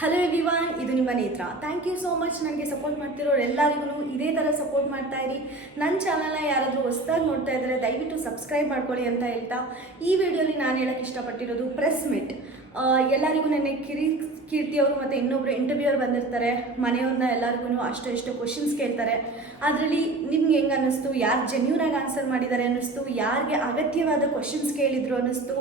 Hello everyone, ಇದು ನಿಮ್ಮ ನೇತ್ರ. ಥ್ಯಾಂಕ್ ಯು ಸೋ ಮಚ್ ನನಗೆ ಸಪೋರ್ಟ್ ಮಾಡ್ತಿರೋರು ಎಲ್ಲರಿಗೂ ಇದೇ ಥರ ಸಪೋರ್ಟ್ ಮಾಡ್ತಾ ಇರಿ. ನನ್ನ ಚಾನಲ್ನ ಯಾರಾದರೂ ಹೊಸದಾಗಿ ನೋಡ್ತಾ ಇದ್ದರೆ ದಯವಿಟ್ಟು ಸಬ್ಸ್ಕ್ರೈಬ್ ಮಾಡ್ಕೊಳ್ಳಿ ಅಂತ ಹೇಳ್ತಾ ಈ ವಿಡಿಯೋಲಿ ನಾನು ಹೇಳೋಕ್ಕೆ ಇಷ್ಟಪಟ್ಟಿರೋದು ಪ್ರೆಸ್ ಮೀಟ್. ಎಲ್ಲರಿಗೂ ನೆನ್ನೆ ಕೀರ್ತಿ ಅವರು ಮತ್ತು ಇನ್ನೊಬ್ಬರು ಇಂಟರ್ವ್ಯೂರ್ ಬಂದಿರ್ತಾರೆ. ಮನೆಯವ್ರನ್ನ ಎಲ್ಲರಿಗೂ ಅಷ್ಟು ಎಷ್ಟು ಕ್ವಶನ್ಸ್ ಕೇಳ್ತಾರೆ. ಅದರಲ್ಲಿ ನಿಮ್ಗೆ ಹೆಂಗೆ ಅನ್ನಿಸ್ತು, ಯಾರು ಜೆನ್ಯೂನಾಗಿ ಆನ್ಸರ್ ಮಾಡಿದ್ದಾರೆ ಅನ್ನಿಸ್ತು, ಯಾರಿಗೆ ಅಗತ್ಯವಾದ ಕ್ವಶನ್ಸ್ ಕೇಳಿದ್ರು ಅನ್ನಿಸ್ತು,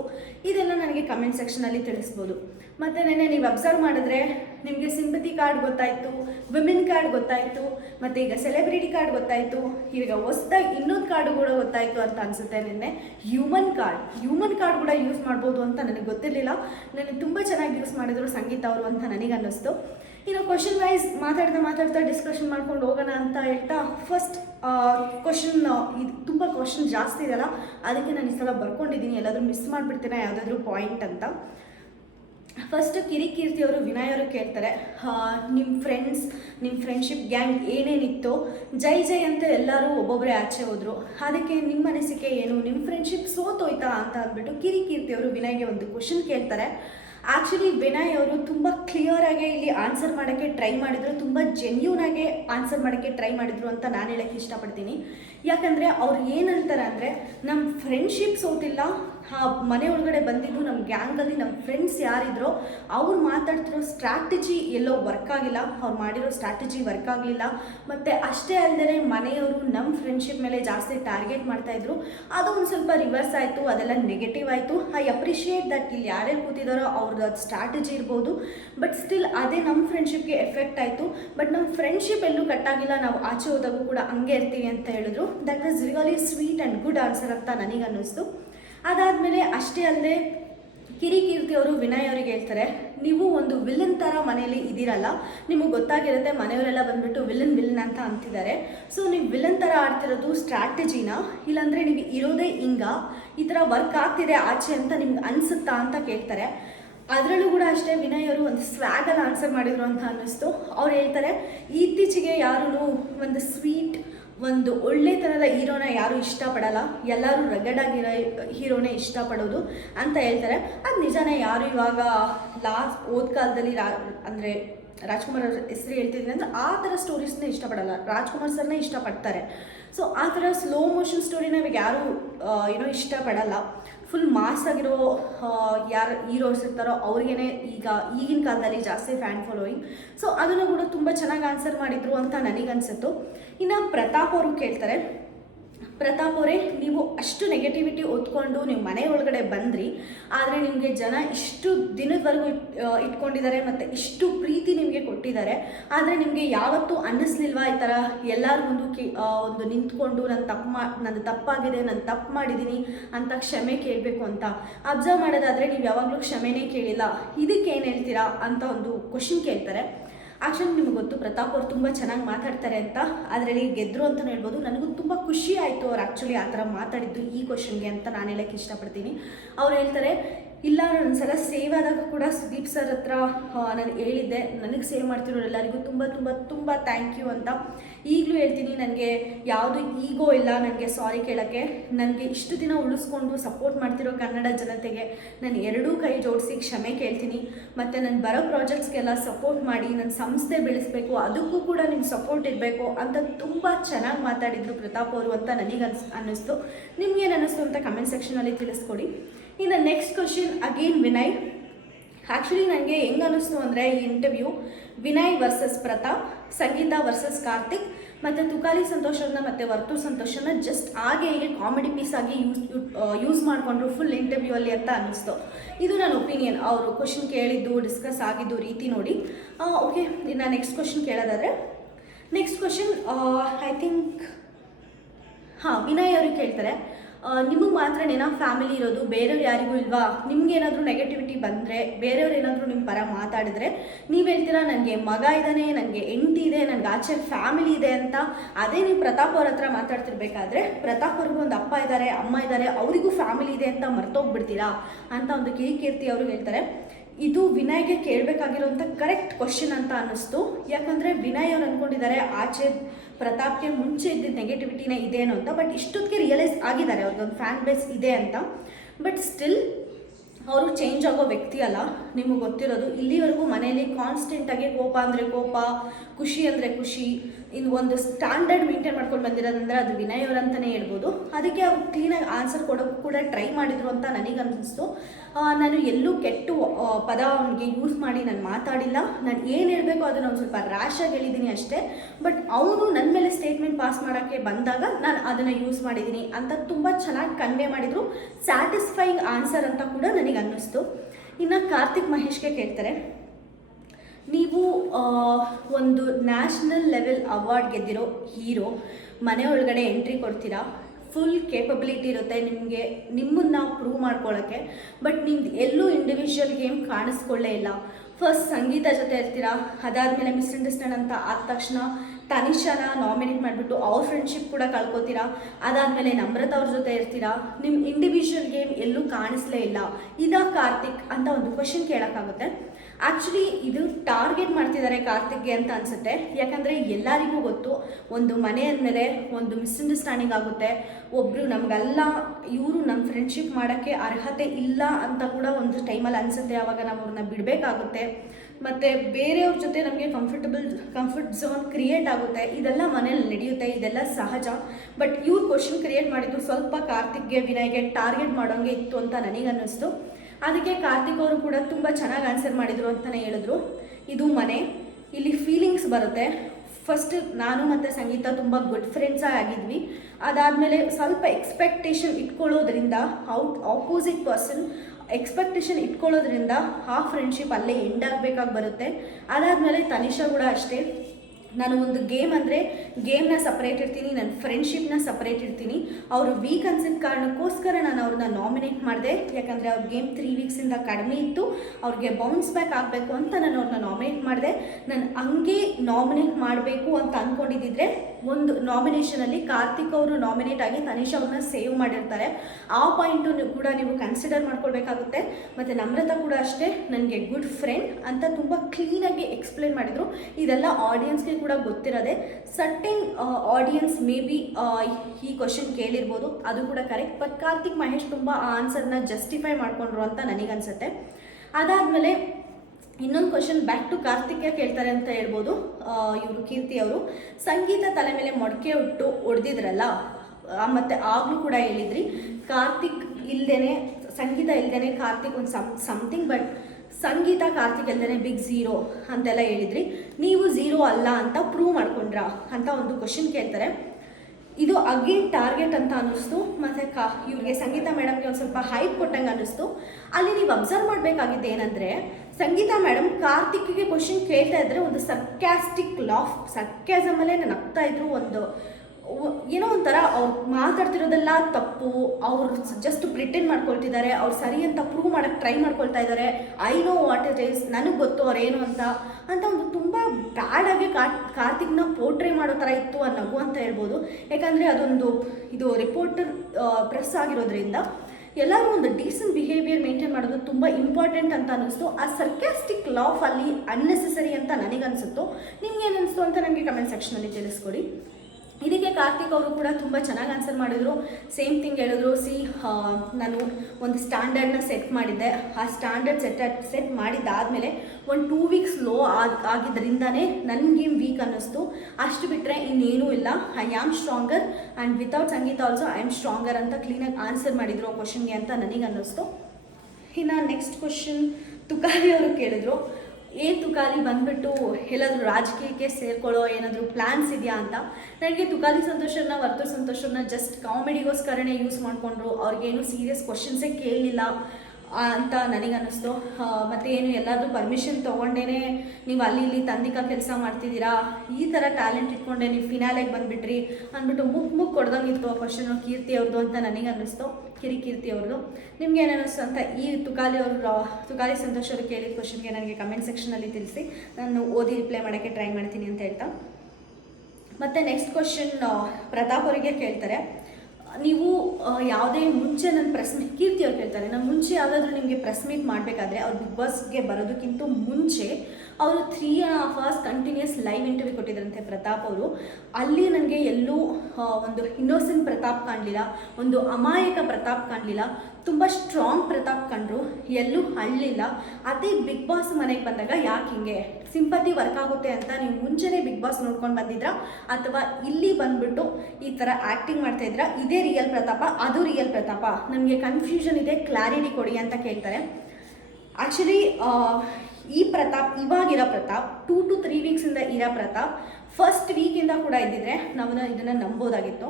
ಇದೆಲ್ಲ ನನಗೆ ಕಮೆಂಟ್ ಸೆಕ್ಷನಲ್ಲಿ ತಿಳಿಸ್ಬೋದು. ಮತ್ತು ನೆನ್ನೆ ನೀವು ಅಬ್ಸರ್ವ್ ಮಾಡಿದ್ರೆ ನಿಮಗೆ ಸಿಂಪತಿ ಕಾರ್ಡ್ ಗೊತ್ತಾಯಿತು, ವಿಮೆನ್ ಕಾರ್ಡ್ ಗೊತ್ತಾಯಿತು, ಮತ್ತು ಈಗ ಸೆಲೆಬ್ರಿಟಿ ಕಾರ್ಡ್ ಗೊತ್ತಾಯಿತು, ಈಗ ಹೊಸದಾಗಿ ಇನ್ನೊಂದು ಕಾರ್ಡು ಕೂಡ ಗೊತ್ತಾಯಿತು ಅಂತ ಅನಿಸುತ್ತೆ. ನಿನ್ನೆ ಹ್ಯೂಮನ್ ಕಾರ್ಡ್ ಕೂಡ ಯೂಸ್ ಮಾಡ್ಬೋದು ಅಂತ ನನಗೆ ಗೊತ್ತಿರಲಿಲ್ಲ. ನನಗೆ ತುಂಬ ಚೆನ್ನಾಗಿ ಯೂಸ್ ಮಾಡಿದ್ರು ಸಂಗೀತ ಅವರು ಅಂತ ನನಗೆ ಅನ್ನಿಸ್ತು. ಇನ್ನು ಕ್ವಶನ್ ವೈಸ್ ಮಾತಾಡ್ತಾ ಡಿಸ್ಕಷನ್ ಮಾಡ್ಕೊಂಡು ಹೋಗೋಣ ಅಂತ ಹೇಳ್ತಾ ಫಸ್ಟ್ ಕ್ವಶನ್, ಇದು ತುಂಬ ಕ್ವಶನ್ ಜಾಸ್ತಿ ಇದೆಯಲ್ಲ, ಅದಕ್ಕೆ ನಾನು ಈ ಸಲ ಬರ್ಕೊಂಡಿದ್ದೀನಿ, ಎಲ್ಲಾದರೂ ಮಿಸ್ ಮಾಡಿಬಿಡ್ತೇನೆ ಯಾವುದಾದ್ರೂ ಪಾಯಿಂಟ್ ಅಂತ. ಫಸ್ಟ್ ಕೀರ್ತಿ ಅವರು ವಿನಯ್ ಅವರು ಕೇಳ್ತಾರೆ, ನಿಮ್ಮ ಫ್ರೆಂಡ್ಶಿಪ್ ಗ್ಯಾಂಗ್ ಏನೇನಿತ್ತು, ಜೈ ಅಂತ ಎಲ್ಲರೂ ಒಬ್ಬೊಬ್ಬರೇ ಆಚೆ ಹೋದರು, ಅದಕ್ಕೆ ನಿಮ್ಮ ಅನಿಸಿಕೆ ಏನು, ನಿಮ್ಮ ಫ್ರೆಂಡ್ಶಿಪ್ ಸೋತೋಯ್ತಾ ಅಂತ ಅಂದ್ಬಿಟ್ಟು ಕೀರ್ತಿ ಅವರು ವಿನಯ್ಗೆ ಒಂದು ಕ್ವಶನ್ ಕೇಳ್ತಾರೆ. ಆ್ಯಕ್ಚುಲಿ ವಿನಯ್ ಅವರು ತುಂಬ ಕ್ಲಿಯರಾಗಿ ಇಲ್ಲಿ ಆನ್ಸರ್ ಮಾಡೋಕ್ಕೆ ಟ್ರೈ ಮಾಡಿದರು, ತುಂಬ ಜೆನ್ಯೂನಾಗೆ ಆನ್ಸರ್ ಮಾಡೋಕ್ಕೆ ಟ್ರೈ ಮಾಡಿದರು ಅಂತ ನಾನು ಹೇಳೋಕ್ಕೆ ಇಷ್ಟಪಡ್ತೀನಿ. ಯಾಕಂದರೆ ಅವ್ರು ಏನು ಹೇಳ್ತಾರೆ ಅಂದರೆ, ನಮ್ಮ ಫ್ರೆಂಡ್ಶಿಪ್ ಸೋತಿಲ್ಲ, ಮನೆ ಒಳಗಡೆ ಬಂದಿದ್ದು ನಮ್ಮ ಗ್ಯಾಂಗಲ್ಲಿ ನಮ್ಮ ಫ್ರೆಂಡ್ಸ್ ಯಾರಿದ್ರೋ ಅವ್ರು ಮಾತಾಡ್ತಿರೋ ಸ್ಟ್ರಾಟಜಿ ಎಲ್ಲೋ ವರ್ಕ್ ಆಗಿಲ್ಲ, ಅವ್ರು ಮಾಡಿರೋ ಸ್ಟ್ರಾಟಜಿ ವರ್ಕ್ ಆಗಲಿಲ್ಲ. ಮತ್ತು ಅಷ್ಟೇ ಅಲ್ಲದೆ ಮನೆಯವರು ನಮ್ಮ ಫ್ರೆಂಡ್ಶಿಪ್ ಮೇಲೆ ಜಾಸ್ತಿ ಟಾರ್ಗೆಟ್ ಮಾಡ್ತಾಯಿದ್ರು, ಅದು ಒಂದು ಸ್ವಲ್ಪ ರಿವರ್ಸ್ ಆಯಿತು, ಅದೆಲ್ಲ ನೆಗೆಟಿವ್ ಆಯಿತು. ಐ ಅಪ್ರಿಷಿಯೇಟ್ ದಟ್ ಇಲ್ಲಿ ಯಾರ್ಯಾರು ಕೂತಿದ್ದಾರೋ ಅವ್ರದ್ದು ಅದು ಸ್ಟ್ರಾಟಜಿ ಇರ್ಬೋದು, ಬಟ್ ಸ್ಟಿಲ್ ಅದೇ ನಮ್ಮ ಫ್ರೆಂಡ್ಶಿಪ್ಗೆ ಎಫೆಕ್ಟ್ ಆಯಿತು. ಬಟ್ ನಮ್ಮ ಫ್ರೆಂಡ್ಶಿಪ್ ಎಲ್ಲೂ ಕಟ್ಟಾಗಿಲ್ಲ, ನಾವು ಆಚೆ ಹೋದಾಗೂ ಕೂಡ ಹಂಗೆ ಇರ್ತೀವಿ ಅಂತ ಹೇಳಿದ್ರು. That was really sweet and good answer ಅಂತ ನನಗೆ ಅನ್ನಿಸ್ತು. ಅದಾದಮೇಲೆ ಅಷ್ಟೇ ಅಲ್ಲದೆ ಕೀರ್ತಿ ಅವರು ವಿನಯ್ ಅವರಿಗೆ ಹೇಳ್ತಾರೆ, ನೀವು ಒಂದು ವಿಲನ್ ಥರ ಮನೆಯಲ್ಲಿ ಇದ್ದೀರಲ್ಲ, ನಿಮಗೆ ಗೊತ್ತಾಗಿರುತ್ತೆ ಮನೆಯವರೆಲ್ಲ ಬಂದುಬಿಟ್ಟು ವಿಲನ್ ಅಂತ ಅಂತಿದ್ದಾರೆ. ಸೊ ನೀವು ವಿಲನ್ ಥರ ಆಡ್ತಿರೋದು ಸ್ಟ್ರಾಟಜಿನ, ಇಲ್ಲಾಂದರೆ ನೀವು ಇರೋದೇ ಈ ಥರ ವರ್ಕ್ ಆಗ್ತಿದೆ ಆಚೆ ಅಂತ ನಿಮ್ಗೆ ಅನಿಸುತ್ತಾ ಅಂತ ಕೇಳ್ತಾರೆ. ಅದರಲ್ಲೂ ಕೂಡ ಅಷ್ಟೇ ವಿನಯ್ ಅವರು ಒಂದು ಸ್ವ್ಯಾಗಲ್ಲಿ ಆನ್ಸರ್ ಮಾಡಿದರು ಅಂತ ಅನ್ನಿಸ್ತು. ಅವ್ರು ಹೇಳ್ತಾರೆ, ಇತ್ತೀಚೆಗೆ ಯಾರೂ ಒಂದು ಸ್ವೀಟ್, ಒಂದು ಒಳ್ಳೆತನದ ಹೀರೋನ ಯಾರೂ ಇಷ್ಟಪಡಲ್ಲ, ಎಲ್ಲರೂ ರಗಡಾಗಿರೋ ಹೀರೋನೇ ಇಷ್ಟಪಡೋದು ಅಂತ ಹೇಳ್ತಾರೆ. ಅದು ನಿಜಾನೇ, ಯಾರು ಇವಾಗ ಓದ್ ಕಾಲದಲ್ಲಿ ಅಂದರೆ ರಾಜ್ಕುಮಾರ್ ಅವ್ರ ಹೆಸರು ಹೇಳ್ತಿದ್ದೀನಿ ಅಂದರೆ ಆ ಥರ ಸ್ಟೋರೀಸ್ನೇ ಇಷ್ಟಪಡಲ್ಲ, ರಾಜ್ಕುಮಾರ್ ಸರ್ನೇ ಇಷ್ಟಪಡ್ತಾರೆ. ಸೊ ಆ ಥರ ಸ್ಲೋ ಮೋಷನ್ ಸ್ಟೋರಿನ ಇವಾಗ ಯಾರೂ ಇಷ್ಟಪಡಲ್ಲ. ಫುಲ್ ಮಾಸ್ ಆಗಿರೋ ಯಾರು ಹೀರೋಸ್ ಇರ್ತಾರೋ ಅವ್ರಿಗೇ ಈಗಿನ ಕಾಲದಲ್ಲಿ ಜಾಸ್ತಿ ಫ್ಯಾನ್ ಫಾಲೋಯಿಂಗ್. ಸೊ ಅದನ್ನು ಕೂಡ ತುಂಬ ಚೆನ್ನಾಗಿ ಆನ್ಸರ್ ಮಾಡಿದರು ಅಂತ ನನಗನ್ಸಿತ್ತು. ಇನ್ನು ಪ್ರತಾಪ್ ಅವರು ಕೇಳ್ತಾರೆ, ಪ್ರತಾಪ್ ಅವರೇ, ನೀವು ಅಷ್ಟು ನೆಗೆಟಿವಿಟಿ ಹೊತ್ಕೊಂಡು ನೀವು ಮನೆ ಒಳಗಡೆ ಬಂದ್ರಿ, ಆದರೆ ನಿಮಗೆ ಜನ ಇಷ್ಟು ದಿನದವರೆಗೂ ಇಟ್ಕೊಂಡಿದ್ದಾರೆ ಮತ್ತು ಇಷ್ಟು ಪ್ರೀತಿ ನಿಮಗೆ ಕೊಟ್ಟಿದ್ದಾರೆ, ಆದರೆ ನಿಮಗೆ ಯಾವತ್ತೂ ಅನ್ನಿಸ್ಲಿಲ್ವಾ ಈ ಥರ ಎಲ್ಲರ ಮುಂದೆ ಒಂದು ನಿಂತ್ಕೊಂಡು ನಂದು ತಪ್ಪಾಗಿದೆ, ನಾನು ತಪ್ಪು ಮಾಡಿದ್ದೀನಿ ಅಂತ ಕ್ಷಮೆ ಕೇಳಬೇಕು ಅಂತ? ಅಬ್ಸರ್ವ್ ಮಾಡೋದಾದರೆ ನೀವು ಯಾವಾಗಲೂ ಕ್ಷಮೆನೇ ಕೇಳಿಲ್ಲ, ಇದಕ್ಕೇನು ಹೇಳ್ತೀರಾ ಅಂತ ಒಂದು ಕ್ವಶನ್ ಕೇಳ್ತಾರೆ. ಆ್ಯಕ್ಚುಲಿ ನಿಮಗೆ ಗೊತ್ತು ಪ್ರತಾಪ್ ಅವ್ರು ತುಂಬ ಚೆನ್ನಾಗಿ ಮಾತಾಡ್ತಾರೆ ಅಂತ, ಅದರಲ್ಲಿ ಗೆದ್ದರು ಅಂತಲೂ ಹೇಳ್ಬೋದು. ನನಗೂ ತುಂಬ ಖುಷಿ ಆಯಿತು ಅವ್ರು ಆ್ಯಕ್ಚುಲಿ ಆ ಥರ ಮಾತಾಡಿದ್ದು ಈ ಕ್ವಶನ್ಗೆ ಅಂತ ನಾನು ಹೇಳೋಕ್ಕೆ ಇಷ್ಟಪಡ್ತೀನಿ. ಅವ್ರು ಹೇಳ್ತಾರೆ, ಇಲ್ಲ ನಾನು ಒಂದ್ಸಲ ಸೇವ್ ಆದಾಗ ಕೂಡ ಸುದೀಪ್ ಸರ್ ಹತ್ರ ನಾನು ಹೇಳಿದ್ದೆ, ನನಗೆ ಸೇವ್ ಮಾಡ್ತಿರೋರು ಎಲ್ಲರಿಗೂ ತುಂಬ ತುಂಬ ತುಂಬ ಥ್ಯಾಂಕ್ ಯು ಅಂತ. ಈಗಲೂ ಹೇಳ್ತೀನಿ, ನನಗೆ ಯಾವುದು ಈಗೋ ಇಲ್ಲ ನನಗೆ ಸಾರಿ ಕೇಳೋಕ್ಕೆ. ನನಗೆ ಇಷ್ಟು ದಿನ ಉಳಿಸ್ಕೊಂಡು ಸಪೋರ್ಟ್ ಮಾಡ್ತಿರೋ ಕನ್ನಡ ಜನತೆಗೆ ನಾನು ಎರಡೂ ಕೈ ಜೋಡಿಸಿ ಕ್ಷಮೆ ಕೇಳ್ತೀನಿ. ಮತ್ತು ನಾನು ಬರೋ ಪ್ರಾಜೆಕ್ಟ್ಸ್ಗೆಲ್ಲ ಸಪೋರ್ಟ್ ಮಾಡಿ ನನ್ನ ಸಂಸ್ಥೆ ಬೆಳೆಸಬೇಕು, ಅದಕ್ಕೂ ಕೂಡ ನಿಮ್ಮ ಸಪೋರ್ಟ್ ಇರಬೇಕು ಅಂತ ತುಂಬ ಚೆನ್ನಾಗಿ ಮಾತಾಡಿದರು ಪ್ರತಾಪ್ ಅವರು ಅಂತ ನನಗೆ ಅನ್ನಿಸ್ತು. ನಿಮಗೇನು ಅನ್ನಿಸ್ತು ಅಂತ ಕಮೆಂಟ್ ಸೆಕ್ಷನಲ್ಲಿ ತಿಳಿಸ್ಕೊಡಿ. ಇನ್ನು next question again Vinay. Actually ನನಗೆ ಹೆಂಗೆ ಅನ್ನಿಸ್ತು ಅಂದರೆ ಈ ಇಂಟರ್ವ್ಯೂ ವಿನಯ್ ವರ್ಸಸ್ ಪ್ರತಾಪ್, ಸಂಗೀತ ವರ್ಸಸ್ ಕಾರ್ತಿಕ್ ಮತ್ತು ತುಕಾಲಿ ಸಂತೋಷನ ಮತ್ತು ವರ್ತೂರ್ ಸಂತೋಷನ ಜಸ್ಟ್ ಹೀಗೆ ಕಾಮಿಡಿ ಪೀಸ್ ಆಗಿ ಯೂಸ್ ಮಾಡಿಕೊಂಡ್ರು ಫುಲ್ ಇಂಟರ್ವ್ಯೂ ಅಲ್ಲಿ ಅಂತ ಅನ್ನಿಸ್ತು. ಇದು ನನ್ನ ಒಪಿನಿಯನ್. ಅವರು ಕ್ವಶನ್ ಕೇಳಿದ್ದು, ಡಿಸ್ಕಸ್ ಆಗಿದ್ದು ರೀತಿ ನೋಡಿ. ಓಕೆ, ಇನ್ನು ನೆಕ್ಸ್ಟ್ ಕ್ವಶನ್ ಕೇಳೋದಾದರೆ next question I think Vinay ಅವ್ರಿಗೆ ಕೇಳ್ತಾರೆ, ನಿಮಗೆ ಮಾತ್ರನೇನಾ ಫ್ಯಾಮಿಲಿ ಇರೋದು, ಬೇರೆಯವ್ರು ಯಾರಿಗೂ ಇಲ್ವಾ? ನಿಮ್ಗೇನಾದರೂ ನೆಗೆಟಿವಿಟಿ ಬಂದರೆ, ಬೇರೆಯವ್ರು ಏನಾದರೂ ನಿಮ್ಮ ಪರ ಮಾತಾಡಿದ್ರೆ ನೀವು ಹೇಳ್ತೀರಾ ನನಗೆ ಮಗ ಇದ್ದಾನೆ, ನನಗೆ ಹೆಂಡತಿ ಇದೆ, ನನಗೆ ಆಚೆ ಫ್ಯಾಮಿಲಿ ಇದೆ ಅಂತ. ಅದೇ ನೀವು ಪ್ರತಾಪ್ ಅವ್ರ ಹತ್ರ ಮಾತಾಡ್ತಿರ್ಬೇಕಾದ್ರೆ ಪ್ರತಾಪ್ ಅವ್ರಿಗೂ ಒಂದು ಅಪ್ಪ ಇದ್ದಾರೆ, ಅಮ್ಮ ಇದ್ದಾರೆ, ಅವರಿಗೂ ಫ್ಯಾಮಿಲಿ ಇದೆ ಅಂತ ಮರ್ತೋಗ್ಬಿಡ್ತೀರಾ ಅಂತ ಒಂದು ಕೀರ್ತಿ ಅವರು ಹೇಳ್ತಾರೆ. ಇದು ವಿನಯ್ಗೆ ಕೇಳಬೇಕಾಗಿರೋಂಥ ಕರೆಕ್ಟ್ ಕ್ವಶನ್ ಅಂತ ಅನ್ನಿಸ್ತು. ಯಾಕಂದರೆ ವಿನಯ್ ಅವ್ರು ಅಂದ್ಕೊಂಡಿದ್ದಾರೆ ಆಚೆ ಪ್ರತಾಪ್ಗೆ ಮುಂಚೆ ಇದ್ದಿದ್ದ ನೆಗೆಟಿವಿಟಿನೇ ಇದೇನೋ ಅಂತ, ಬಟ್ ಇಷ್ಟೊತ್ತಿಗೆ ರಿಯಲೈಸ್ ಆಗಿದ್ದಾರೆ ಅವ್ರಿಗೊಂದು ಫ್ಯಾನ್ ಬೇಸ್ ಇದೆ ಅಂತ. ಬಟ್ ಸ್ಟಿಲ್ ಅವರು ಚೇಂಜ್ ಆಗೋ ವ್ಯಕ್ತಿ ಅಲ್ಲ, ನಿಮಗೆ ಗೊತ್ತಿರೋದು. ಇಲ್ಲಿವರೆಗೂ ಮನೆಯಲ್ಲಿ ಕಾನ್ಸ್ಟೆಂಟಾಗಿ ಕೋಪ ಅಂದರೆ ಕೋಪ, ಖುಷಿ ಅಂದರೆ ಖುಷಿ, ಇನ್ನು ಒಂದು ಸ್ಟ್ಯಾಂಡರ್ಡ್ ಮೇಂಟೈನ್ ಮಾಡ್ಕೊಂಡು ಬಂದಿರೋದಂದರೆ ಅದು ವಿನಯ್ ಅವರಂತಲೇ ಹೇಳ್ಬೋದು. ಅದಕ್ಕೆ ಅವ್ರು ಕ್ಲೀನಾಗಿ ಆನ್ಸರ್ ಕೊಡೋಕ್ಕೂ ಕೂಡ ಟ್ರೈ ಮಾಡಿದರು ಅಂತ ನನಗನ್ನಿಸ್ತು. ನಾನು ಎಲ್ಲೂ ಕೆಟ್ಟು ಪದ ಅವನಿಗೆ ಯೂಸ್ ಮಾಡಿ ನಾನು ಮಾತಾಡಿಲ್ಲ. ನಾನು ಏನು ಹೇಳಬೇಕು ಅದನ್ನು ಒಂದು ಸ್ವಲ್ಪ ರ್ಯಾಶಾಗಿ ಹೇಳಿದ್ದೀನಿ ಅಷ್ಟೇ. ಬಟ್ ಅವನು ನನ್ನ ಮೇಲೆ ಸ್ಟೇಟ್ಮೆಂಟ್ ಪಾಸ್ ಮಾಡೋಕ್ಕೆ ಬಂದಾಗ ನಾನು ಅದನ್ನು ಯೂಸ್ ಮಾಡಿದ್ದೀನಿ ಅಂತ ತುಂಬ ಚೆನ್ನಾಗಿ ಕನ್ವೆ ಮಾಡಿದರು. ಸ್ಯಾಟಿಸ್ಫೈಯಿಂಗ್ ಆನ್ಸರ್ ಅಂತ ಕೂಡ ನನಗೆ ಅನ್ನಿಸ್ತು. ಇನ್ನು ಕಾರ್ತಿಕ್ ಮಹೇಶ್ಗೆ ಕೇಳ್ತಾರೆ, ನೀವು ಒಂದು ನ್ಯಾಷನಲ್ ಲೆವೆಲ್ ಅವಾರ್ಡ್ ಗೆದ್ದಿರೋ ಹೀರೋ, ಮನೆ ಒಳಗಡೆ ಎಂಟ್ರಿ ಕೊಡ್ತೀರಾ, ಫುಲ್ ಕೇಪಬಿಲಿಟಿ ಇರುತ್ತೆ ನಿಮಗೆ ನಿಮ್ಮನ್ನು ಪ್ರೂವ್ ಮಾಡ್ಕೊಳ್ಳೋಕ್ಕೆ. ಬಟ್ ನಿಮ್ದು ಎಲ್ಲೂ ಇಂಡಿವಿಜುವಲ್ ಗೇಮ್ ಕಾಣಿಸ್ಕೊಳ್ಳೇ ಇಲ್ಲ. ಫಸ್ಟ್ ಸಂಗೀತ ಜೊತೆ ಇರ್ತೀರಾ, ಅದಾದಮೇಲೆ ಮಿಸ್ಅಂಡರ್ಸ್ಟ್ಯಾಂಡ್ ಅಂತ ಆದ ತಕ್ಷಣ ತನಿಷಾನ ನಾಮಿನೇಟ್ ಮಾಡಿಬಿಟ್ಟು ಅವ್ರ ಫ್ರೆಂಡ್ಶಿಪ್ ಕೂಡ ಕಳ್ಕೊತೀರಾ. ಅದಾದಮೇಲೆ ನಮ್ರತ ಅವ್ರ ಜೊತೆ ಇರ್ತೀರಾ. ನಿಮ್ಮ ಇಂಡಿವಿಜುವಲ್ ಗೇಮ್ ಎಲ್ಲೂ ಕಾಣಿಸ್ಲೇ ಇಲ್ಲ. ಇದಾ ಕಾರ್ತಿಕ್ ಅಂತ ಒಂದು ಕ್ವಶನ್ ಕೇಳೋಕ್ಕಾಗುತ್ತೆ. ಆ್ಯಕ್ಚುಲಿ ಇದು ಟಾರ್ಗೆಟ್ ಮಾಡ್ತಿದ್ದಾರೆ ಕಾರ್ತಿಕ್ಗೆ ಅಂತ ಅನಿಸುತ್ತೆ. ಯಾಕಂದರೆ ಎಲ್ಲರಿಗೂ ಗೊತ್ತು, ಒಂದು ಮನೆ ಅಂದಮೇಲೆ ಒಂದು ಮಿಸ್ಅಂಡರ್ಸ್ಟ್ಯಾಂಡಿಂಗ್ ಆಗುತ್ತೆ. ಒಬ್ಬರು ನಮಗೆಲ್ಲ ಇವರು ನಮ್ಮ ಫ್ರೆಂಡ್ಶಿಪ್ ಮಾಡೋಕ್ಕೆ ಅರ್ಹತೆ ಇಲ್ಲ ಅಂತ ಕೂಡ ಒಂದು ಟೈಮಲ್ಲಿ ಅನಿಸುತ್ತೆ. ಆವಾಗ ನಾವು ಅವ್ರನ್ನ ಬಿಡಬೇಕಾಗುತ್ತೆ. ಮತ್ತು ಬೇರೆಯವ್ರ ಜೊತೆ ನಮಗೆ ಕಂಫರ್ಟ್ ಝೋನ್ ಕ್ರಿಯೇಟ್ ಆಗುತ್ತೆ. ಇದೆಲ್ಲ ಮನೇಲಿ ನಡೆಯುತ್ತೆ, ಇದೆಲ್ಲ ಸಹಜ. ಬಟ್ ಇವ್ರು ಕ್ವಶನ್ ಕ್ರಿಯೇಟ್ ಮಾಡಿದ್ದು ಸ್ವಲ್ಪ ಕಾರ್ತಿಕ್ಗೆ ವಿನಯ್ಗೆ ಟಾರ್ಗೆಟ್ ಮಾಡೋಂಗೆ ಇತ್ತು ಅಂತ ನನಗನ್ನಿಸ್ತು. ಅದಕ್ಕೆ ಕಾರ್ತಿಕ್ ಅವರು ಕೂಡ ತುಂಬ ಚೆನ್ನಾಗಿ ಆನ್ಸರ್ ಮಾಡಿದರು ಅಂತಲೇ ಹೇಳಿದ್ರು. ಇದು ಮನೆ, ಇಲ್ಲಿ ಫೀಲಿಂಗ್ಸ್ ಬರುತ್ತೆ. ಫಸ್ಟ್ ನಾನು ಮತ್ತು ಸಂಗೀತ ತುಂಬ ಗುಡ್ ಫ್ರೆಂಡ್ಸಾಗಿ ಆಗಿದ್ವಿ. ಅದಾದಮೇಲೆ ಸ್ವಲ್ಪ ಎಕ್ಸ್ಪೆಕ್ಟೇಷನ್ ಇಟ್ಕೊಳ್ಳೋದ್ರಿಂದ ಆಪೋಸಿಟ್ ಪರ್ಸನ್ ಎಕ್ಸ್ಪೆಕ್ಟೇಷನ್ ಇಟ್ಕೊಳ್ಳೋದ್ರಿಂದ ಆ ಫ್ರೆಂಡ್ಶಿಪ್ ಅಲ್ಲೇ ಎಂಡ್ ಆಗಬೇಕಾಗಿ ಬರುತ್ತೆ. ಅದಾದಮೇಲೆ ತನಿಷಾ ಕೂಡ ಅಷ್ಟೇ, ನಾನು ಒಂದು ಗೇಮ್ ಅಂದರೆ ಗೇಮ್ನ ಸಪ್ರೇಟ್ ಇರ್ತೀನಿ, ನನ್ನ ಫ್ರೆಂಡ್ಶಿಪ್ನ ಸಪ್ರೇಟ್ ಇರ್ತೀನಿ. ಅವರು ವೀಕ್ ಅನ್ಸಿದ ಕಾರಣಕ್ಕೋಸ್ಕರ ನಾನು ಅವ್ರನ್ನ ನಾಮಿನೇಟ್ ಮಾಡಿದೆ. ಯಾಕಂದರೆ ಅವ್ರ ಗೇಮ್ 3 ವೀಕ್ಸಿಂದ ಕಡಿಮೆ ಇತ್ತು, ಅವ್ರಿಗೆ ಬೌನ್ಸ್ ಬ್ಯಾಕ್ ಆಗಬೇಕು ಅಂತ ನಾನು ಅವ್ರನ್ನ ನಾಮಿನೇಟ್ ಮಾಡಿದೆ. ನಾನು ಹಂಗೆ ನಾಮಿನೇಟ್ ಮಾಡಬೇಕು ಅಂತ ಅಂದ್ಕೊಂಡಿದ್ದಿದ್ರೆ ಒಂದು ನಾಮಿನೇಷನಲ್ಲಿ ಕಾರ್ತಿಕ್ ಅವರು ನಾಮಿನೇಟ್ ಆಗಿ ತನಿಷಾ ಅವ್ರನ್ನ ಸೇವ್ ಮಾಡಿರ್ತಾರೆ. ಆ ಪಾಯಿಂಟು ಕೂಡ ನೀವು ಕನ್ಸಿಡರ್ ಮಾಡ್ಕೊಳ್ಬೇಕಾಗುತ್ತೆ. ಮತ್ತು ನಮ್ರತ ಕೂಡ ಅಷ್ಟೇ, ನನಗೆ ಗುಡ್ ಫ್ರೆಂಡ್ ಅಂತ ತುಂಬ ಕ್ಲೀನಾಗಿ ಎಕ್ಸ್ಪ್ಲೇನ್ ಮಾಡಿದರು. ಇದೆಲ್ಲ ಆಡಿಯನ್ಸ್ಗೆ ಕೂಡ ಗೊತ್ತಿರೋದೆ. ಸರ್ಟೆನ್ ಆಡಿಯನ್ಸ್ ಮೇ ಬಿ ಈ ಕ್ವಶನ್ ಕೇಳಿರ್ಬೋದು, ಅದು ಕೂಡ ಕರೆಕ್ಟ್. ಬಟ್ ಕಾರ್ತಿಕ್ ಮಹೇಶ್ ತುಂಬ ಆ ಆನ್ಸರ್ನ ಜಸ್ಟಿಫೈ ಮಾಡ್ಕೊಂಡ್ರು ಅಂತ ನನಗನ್ಸುತ್ತೆ. ಅದಾದಮೇಲೆ ಇನ್ನೊಂದು ಕ್ವಶನ್ ಬ್ಯಾಕ್ ಟು ಕಾರ್ತಿಕ್ಗೆ ಕೇಳ್ತಾರೆ ಅಂತ ಹೇಳ್ಬೋದು. ಇವರು ಕೀರ್ತಿ ಅವರು ಸಂಗೀತ ತಲೆ ಮೇಲೆ ಮೊಡಕೆ ಹುಟ್ಟು ಹೊಡೆದಿದ್ರಲ್ಲ, ಮತ್ತು ಆಗಲೂ ಕೂಡ ಹೇಳಿದ್ರಿ ಕಾರ್ತಿಕ್ ಇಲ್ದೇ ಸಂಗೀತ ಇಲ್ದೇ ಕಾರ್ತಿಕ್ ಒಂದು ಸಮಥಿಂಗ್, ಬಟ್ ಸಂಗೀತ ಕಾರ್ತಿಕ್ ಅಲ್ಲದೆ ಬಿಗ್ ಝೀರೋ ಅಂತೆಲ್ಲ ಹೇಳಿದ್ರಿ. ನೀವು ಝೀರೋ ಅಲ್ಲ ಅಂತ ಪ್ರೂವ್ ಮಾಡ್ಕೊಂಡ್ರಾ ಅಂತ ಒಂದು ಕ್ವಶನ್ ಕೇಳ್ತಾರೆ. ಇದು ಅಗೇನ್ ಟಾರ್ಗೆಟ್ ಅಂತ ಅನ್ನಿಸ್ತು. ಮತ್ತು ಇವ್ರಿಗೆ ಸಂಗೀತ ಮೇಡಮ್ಗೆ ಒಂದು ಸ್ವಲ್ಪ ಹೈಪ್ ಕೊಟ್ಟಂಗೆ ಅನ್ನಿಸ್ತು. ಅಲ್ಲಿ ನೀವು ಅಬ್ಸರ್ವ್ ಮಾಡಬೇಕಾಗಿದ್ದು ಏನಂದರೆ, ಸಂಗೀತ ಮೇಡಮ್ ಕಾರ್ತಿಕ್ಗೆ ಕ್ವಶನ್ ಕೇಳ್ತಾ ಇದ್ದರೆ ಒಂದು ಸರ್ಕ್ಯಾಸ್ಟಿಕ್ ಲಾಫ್, ಸರ್ಕ್ಯಾಸಮಲ್ಲೇ ನಾನು ನಗ್ತಾ ಇದ್ರು. ಒಂದು ಏನೋ ಒಂಥರ ಅವ್ರು ಮಾತಾಡ್ತಿರೋದೆಲ್ಲ ತಪ್ಪು, ಅವ್ರು ಜಸ್ಟ್ ಪ್ರಿಟೆಂಡ್ ಮಾಡ್ಕೊಳ್ತಿದ್ದಾರೆ, ಅವ್ರು ಸರಿ ಅಂತ ಪ್ರೂವ್ ಮಾಡೋಕ್ಕೆ ಟ್ರೈ ಮಾಡ್ಕೊಳ್ತಾ ಇದ್ದಾರೆ. I know what it is, ನನಗೆ ಗೊತ್ತು ಅವ್ರೇನು ಅಂತ ಒಂದು ತುಂಬ ಬ್ಯಾಡಾಗಿ ಕಾರ್ತಿಕ್ನ ಪೋರ್ಟ್ರೇ ಮಾಡೋ ಥರ ಇತ್ತು ಆ ನಗು ಅಂತ ಹೇಳ್ಬೋದು. ಯಾಕಂದರೆ ಇದು ರಿಪೋರ್ಟರ್ ಪ್ರೆಸ್ ಆಗಿರೋದ್ರಿಂದ ಎಲ್ಲರೂ ಒಂದು ಡೀಸೆಂಟ್ ಬಿಹೇವಿಯರ್ ಮೇಂಟೈನ್ ಮಾಡೋದು ತುಂಬ ಇಂಪಾರ್ಟೆಂಟ್ ಅಂತ ಅನ್ನಿಸ್ತು. ಆ ಸರ್ಕ್ಯಾಸ್ಟಿಕ್ ಲಾಫ್ ಅಲ್ಲಿ ಅನ್ನೆಸೆಸರಿ ಅಂತ ನನಗನ್ನಿಸುತ್ತೋ. ನಿಮ್ಗೆ ಏನು ಅನಿಸ್ತು ಅಂತ ನನಗೆ ಕಮೆಂಟ್ ಸೆಕ್ಷನಲ್ಲಿ ತಿಳಿಸ್ಕೊಡಿ. ಇದಕ್ಕೆ ಕಾರ್ತಿಕ್ ಅವರು ಕೂಡ ತುಂಬ ಚೆನ್ನಾಗಿ ಆನ್ಸರ್ ಮಾಡಿದರು. ಸೇಮ್ ಥಿಂಗ್ ಹೇಳಿದ್ರು, ನಾನು ಒಂದು ಸ್ಟ್ಯಾಂಡರ್ಡ್ನ ಸೆಟ್ ಮಾಡಿದ್ದೆ. ಆ ಸ್ಟ್ಯಾಂಡರ್ಡ್ ಸೆಟ್ ಮಾಡಿದ್ದಾದಮೇಲೆ ಒಂದು 2 ವೀಕ್ಸ್ ಲೋ ಆಗಿದ್ದರಿಂದನೇ ನನಗೆ ವೀಕ್ ಅನ್ನಿಸ್ತು. ಅಷ್ಟು ಬಿಟ್ಟರೆ ಇನ್ನೇನೂ ಇಲ್ಲ. I am stronger and without Sangeetha also I am stronger ಅಂತ ಕ್ಲೀನಾಗಿ ಆನ್ಸರ್ ಮಾಡಿದರು ಆ ಕ್ವಶನ್ಗೆ ಅಂತ ನನಗೆ ಅನ್ನಿಸ್ತು. ಇನ್ನು ನೆಕ್ಸ್ಟ್ ಕ್ವಶನ್ ತುಕಾಲಿ ಅವರು ಕೇಳಿದ್ರು, ತುಕಾಲಿ ಬಂದುಬಿಟ್ಟು ಎಲ್ಲಾದರೂ ರಾಜಕೀಯಕ್ಕೆ ಸೇರ್ಕೊಳ್ಳೋ ಏನಾದರೂ ಪ್ಲ್ಯಾನ್ಸ್ ಇದೆಯಾ ಅಂತ. ನನಗೆ ತುಕಾಲಿ ಸಂತೋಷನ ವರ್ತೂರ್ ಸಂತೋಷನ ಜಸ್ಟ್ ಕಾಮಿಡಿಗೋಸ್ಕರನೇ ಯೂಸ್ ಮಾಡಿಕೊಂಡ್ರು. ಅವ್ರಿಗೇನು ಸೀರಿಯಸ್ ಕ್ವಶನ್ಸೇ ಕೇಳಲಿಲ್ಲ ಅಂತ ನನಗನ್ನಿಸ್ತು. ಮತ್ತು ಏನು ಎಲ್ಲಾದರೂ ಪರ್ಮಿಷನ್ ತೊಗೊಂಡೇ ನೀವು ಅಲ್ಲಿ ಇಲ್ಲಿ ತಂದಿಕ ಕೆಲಸ ಮಾಡ್ತಿದ್ದೀರಾ, ಈ ಥರ ಟ್ಯಾಲೆಂಟ್ ಇಟ್ಕೊಂಡೆ ನೀವು ಫಿನಾಲೆಗೆ ಬಂದುಬಿಟ್ರಿ ಅಂದ್ಬಿಟ್ಟು ಮುಕ್ ಕೊಡ್ದಂಗೆ ಇತ್ತು ಆ ಕ್ವಶನು ಕೀರ್ತಿ ಅವ್ರದ್ದು ಅಂತ ನನಗನ್ನಿಸ್ತು. ಕಿರಿಕೀರ್ತಿ ಅವ್ರದ್ದು. ನಿಮ್ಗೆ ಏನಿಸ್ತು ಅಂತ ಈ ತುಕಾಲಿ ಸಂತೋಷ್ ಅವರು ಕೇಳಿದ ಕ್ವಶನ್ಗೆ ನನಗೆ ಕಮೆಂಟ್ ಸೆಕ್ಷನಲ್ಲಿ ತಿಳಿಸಿ, ನಾನು ಓದಿ ರಿಪ್ಲೈ ಮಾಡೋಕ್ಕೆ ಟ್ರೈ ಮಾಡ್ತೀನಿ ಅಂತ ಹೇಳ್ತಾ. ಮತ್ತು ನೆಕ್ಸ್ಟ್ ಕ್ವಶನ್ ಪ್ರತಾಪ್ ಅವರಿಗೆ ಕೇಳ್ತಾರೆ, ನೀವು ಯಾವುದೇ ಮುಂಚೆ ನನ್ನ ಪ್ರೆಸ್ ಮೀಟ್ ಕೀರ್ತಿ ಅವ್ರು ಕೇಳ್ತಾರೆ, ನಾನು ಮುಂಚೆ ಯಾವುದಾದ್ರೂ ನಿಮಗೆ ಪ್ರೆಸ್ ಮೀಟ್ ಮಾಡಬೇಕಾದ್ರೆ ಅವ್ರು ಬಿಗ್ ಬಾಸ್ಗೆ ಬರೋದಕ್ಕಿಂತ ಮುಂಚೆ ಅವರು 3.5 hours ಕಂಟಿನ್ಯೂಸ್ ಲೈವ್ ಇಂಟರ್ವ್ಯೂ ಕೊಟ್ಟಿದ್ರಂತೆ ಪ್ರತಾಪ್ ಅವರು. ಅಲ್ಲಿ ನನಗೆ ಎಲ್ಲೂ ಒಂದು ಇನ್ನೋಸೆಂಟ್ ಪ್ರತಾಪ್ ಕಾಣಲಿಲ್ಲ, ಒಂದು ಅಮಾಯಕ ಪ್ರತಾಪ್ ಕಾಣಲಿಲ್ಲ, ತುಂಬ ಸ್ಟ್ರಾಂಗ್ ಪ್ರತಾಪ್ ಕಂಡ್ರು, ಎಲ್ಲೂ ಅಳ್ಳಿಲ್ಲ. ಅದೇ ಬಿಗ್ ಬಾಸ್ ಮನೆಗೆ ಬಂದಾಗ ಯಾಕೆ ಹಿಂಗೆ ಸಿಂಪತಿ ವರ್ಕ್ ಆಗುತ್ತೆ ಅಂತ ನೀವು ಮುಂಚೆನೇ ಬಿಗ್ ಬಾಸ್ ನೋಡ್ಕೊಂಡು ಬಂದಿದ್ರಾ, ಅಥವಾ ಇಲ್ಲಿ ಬಂದ್ಬಿಟ್ಟು ಈ ಥರ ಆ್ಯಕ್ಟಿಂಗ್ ಮಾಡ್ತಾ ಇದ್ರಾ? ಇದೇ ರಿಯಲ್ ಪ್ರತಾಪ, ಅದು ರಿಯಲ್ ಪ್ರತಾಪ, ನಮಗೆ ಕನ್ಫ್ಯೂಷನ್ ಇದೆ, ಕ್ಲಾರಿಟಿ ಕೊಡಿ ಅಂತ ಕೇಳ್ತಾರೆ. ಆ್ಯಕ್ಚುಲಿ ಈ ಪ್ರತಾಪ್ ಇವಾಗಿರೋ ಪ್ರತಾಪ್ 2 to 3 ವೀಕ್ಸಿಂದ ಇರೋ ಪ್ರತಾಪ್ ಫಸ್ಟ್ ವೀಕಿಂದ ಕೂಡ ಇದ್ದಿದ್ರೆ ನಾವು ಇದನ್ನು ನಂಬೋದಾಗಿತ್ತು.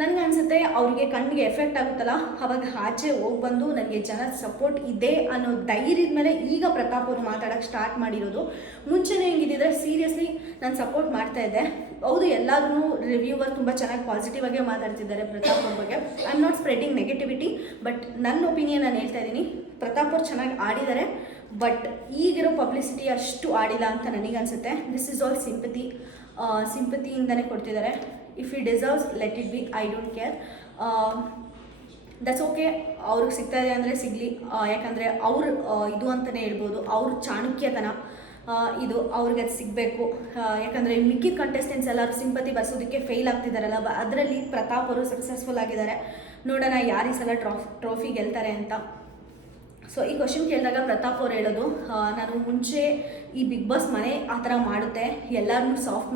ನನಗೆ ಅನಿಸುತ್ತೆ ಅವ್ರಿಗೆ ಕಣ್ಣಿಗೆ ಎಫೆಕ್ಟ್ ಆಗುತ್ತಲ್ಲ, ಅವಾಗ ಆಚೆ ಹೋಗಿ ಬಂದು ನನಗೆ ಜನದ ಸಪೋರ್ಟ್ ಇದೆ ಅನ್ನೋ ಧೈರ್ಯದ ಮೇಲೆ ಈಗ ಪ್ರತಾಪ್ ಅವರು ಮಾತಾಡೋಕ್ಕೆ ಸ್ಟಾರ್ಟ್ ಮಾಡಿರೋದು. ಮುಂಚೆನೇ ಹಿಂಗಿದ್ದಿದ್ರೆ ಸೀರಿಯಸ್ಲಿ ನಾನು ಸಪೋರ್ಟ್ ಮಾಡ್ತಾ ಇದ್ದೆ. ಹೌದು, ಎಲ್ಲರೂ ರಿವ್ಯೂವರ್ ತುಂಬ ಚೆನ್ನಾಗಿ ಪಾಸಿಟಿವ್ ಆಗೇ ಮಾತಾಡ್ತಿದ್ದಾರೆ ಪ್ರತಾಪ್ ಅವ್ರ ಬಗ್ಗೆ. I am not spreading negativity, but ನನ್ನ ಒಪಿನಿಯನ್ ನಾನು ಹೇಳ್ತಾ ಇದ್ದೀನಿ. ಪ್ರತಾಪ್ ಅವ್ರು ಚೆನ್ನಾಗಿ ಆಡಿದ್ದಾರೆ, ಬಟ್ ಈಗಿರೋ ಪಬ್ಲಿಸಿಟಿ ಅಷ್ಟು ಆಡಿಲ್ಲ ಅಂತ ನನಗನ್ಸುತ್ತೆ. ದಿಸ್ ಈಸ್ ಆಲ್ ಸಿಂಪತಿಯಿಂದನೇ ಕೊಡ್ತಿದ್ದಾರೆ. If you deserves let it be, I don't care, that's okay. ಅವ್ರಿಗೆ ಸಿಗ್ತಾ ಇದೆ ಅಂದರೆ ಸಿಗಲಿ, ಯಾಕಂದರೆ ಅವ್ರು ಇದು ಅಂತಲೇ ಹೇಳ್ಬೋದು, ಅವ್ರ ಚಾಣಕ್ಯತನ ಇದು ಅವ್ರಿಗೆ ಅದು ಸಿಗಬೇಕು. ಯಾಕಂದರೆ ಮಿಕ್ಕಿದ ಕಂಟೆಸ್ಟೆಂಟ್ಸ್ ಎಲ್ಲರೂ ಸಿಂಪತಿ ಬರ್ಸೋದಕ್ಕೆ ಫೇಲ್ ಆಗ್ತಿದ್ದಾರಲ್ಲ, ಅದರಲ್ಲಿ ಪ್ರತಾಪ್ ಅವರು ಸಕ್ಸಸ್ಫುಲ್ ಆಗಿದ್ದಾರೆ. ನೋಡೋಣ ಯಾರು ಈ ಸಲ ಟ್ರೋಫಿ ಗೆಲ್ತಾರೆ ಅಂತ. ಸೊ ಈ ಕ್ವಶನ್ ಕೇಳಿದಾಗ ಪ್ರತಾಪ್ ಅವ್ರು ಹೇಳೋದು, ನಾನು ಮುಂಚೆ ಈ ಬಿಗ್ ಬಾಸ್ ಮನೆ ಆ ಥರ ಮಾಡುತ್ತೆ, ಎಲ್ಲರನ್ನೂ ಸಾಫ್ಟ್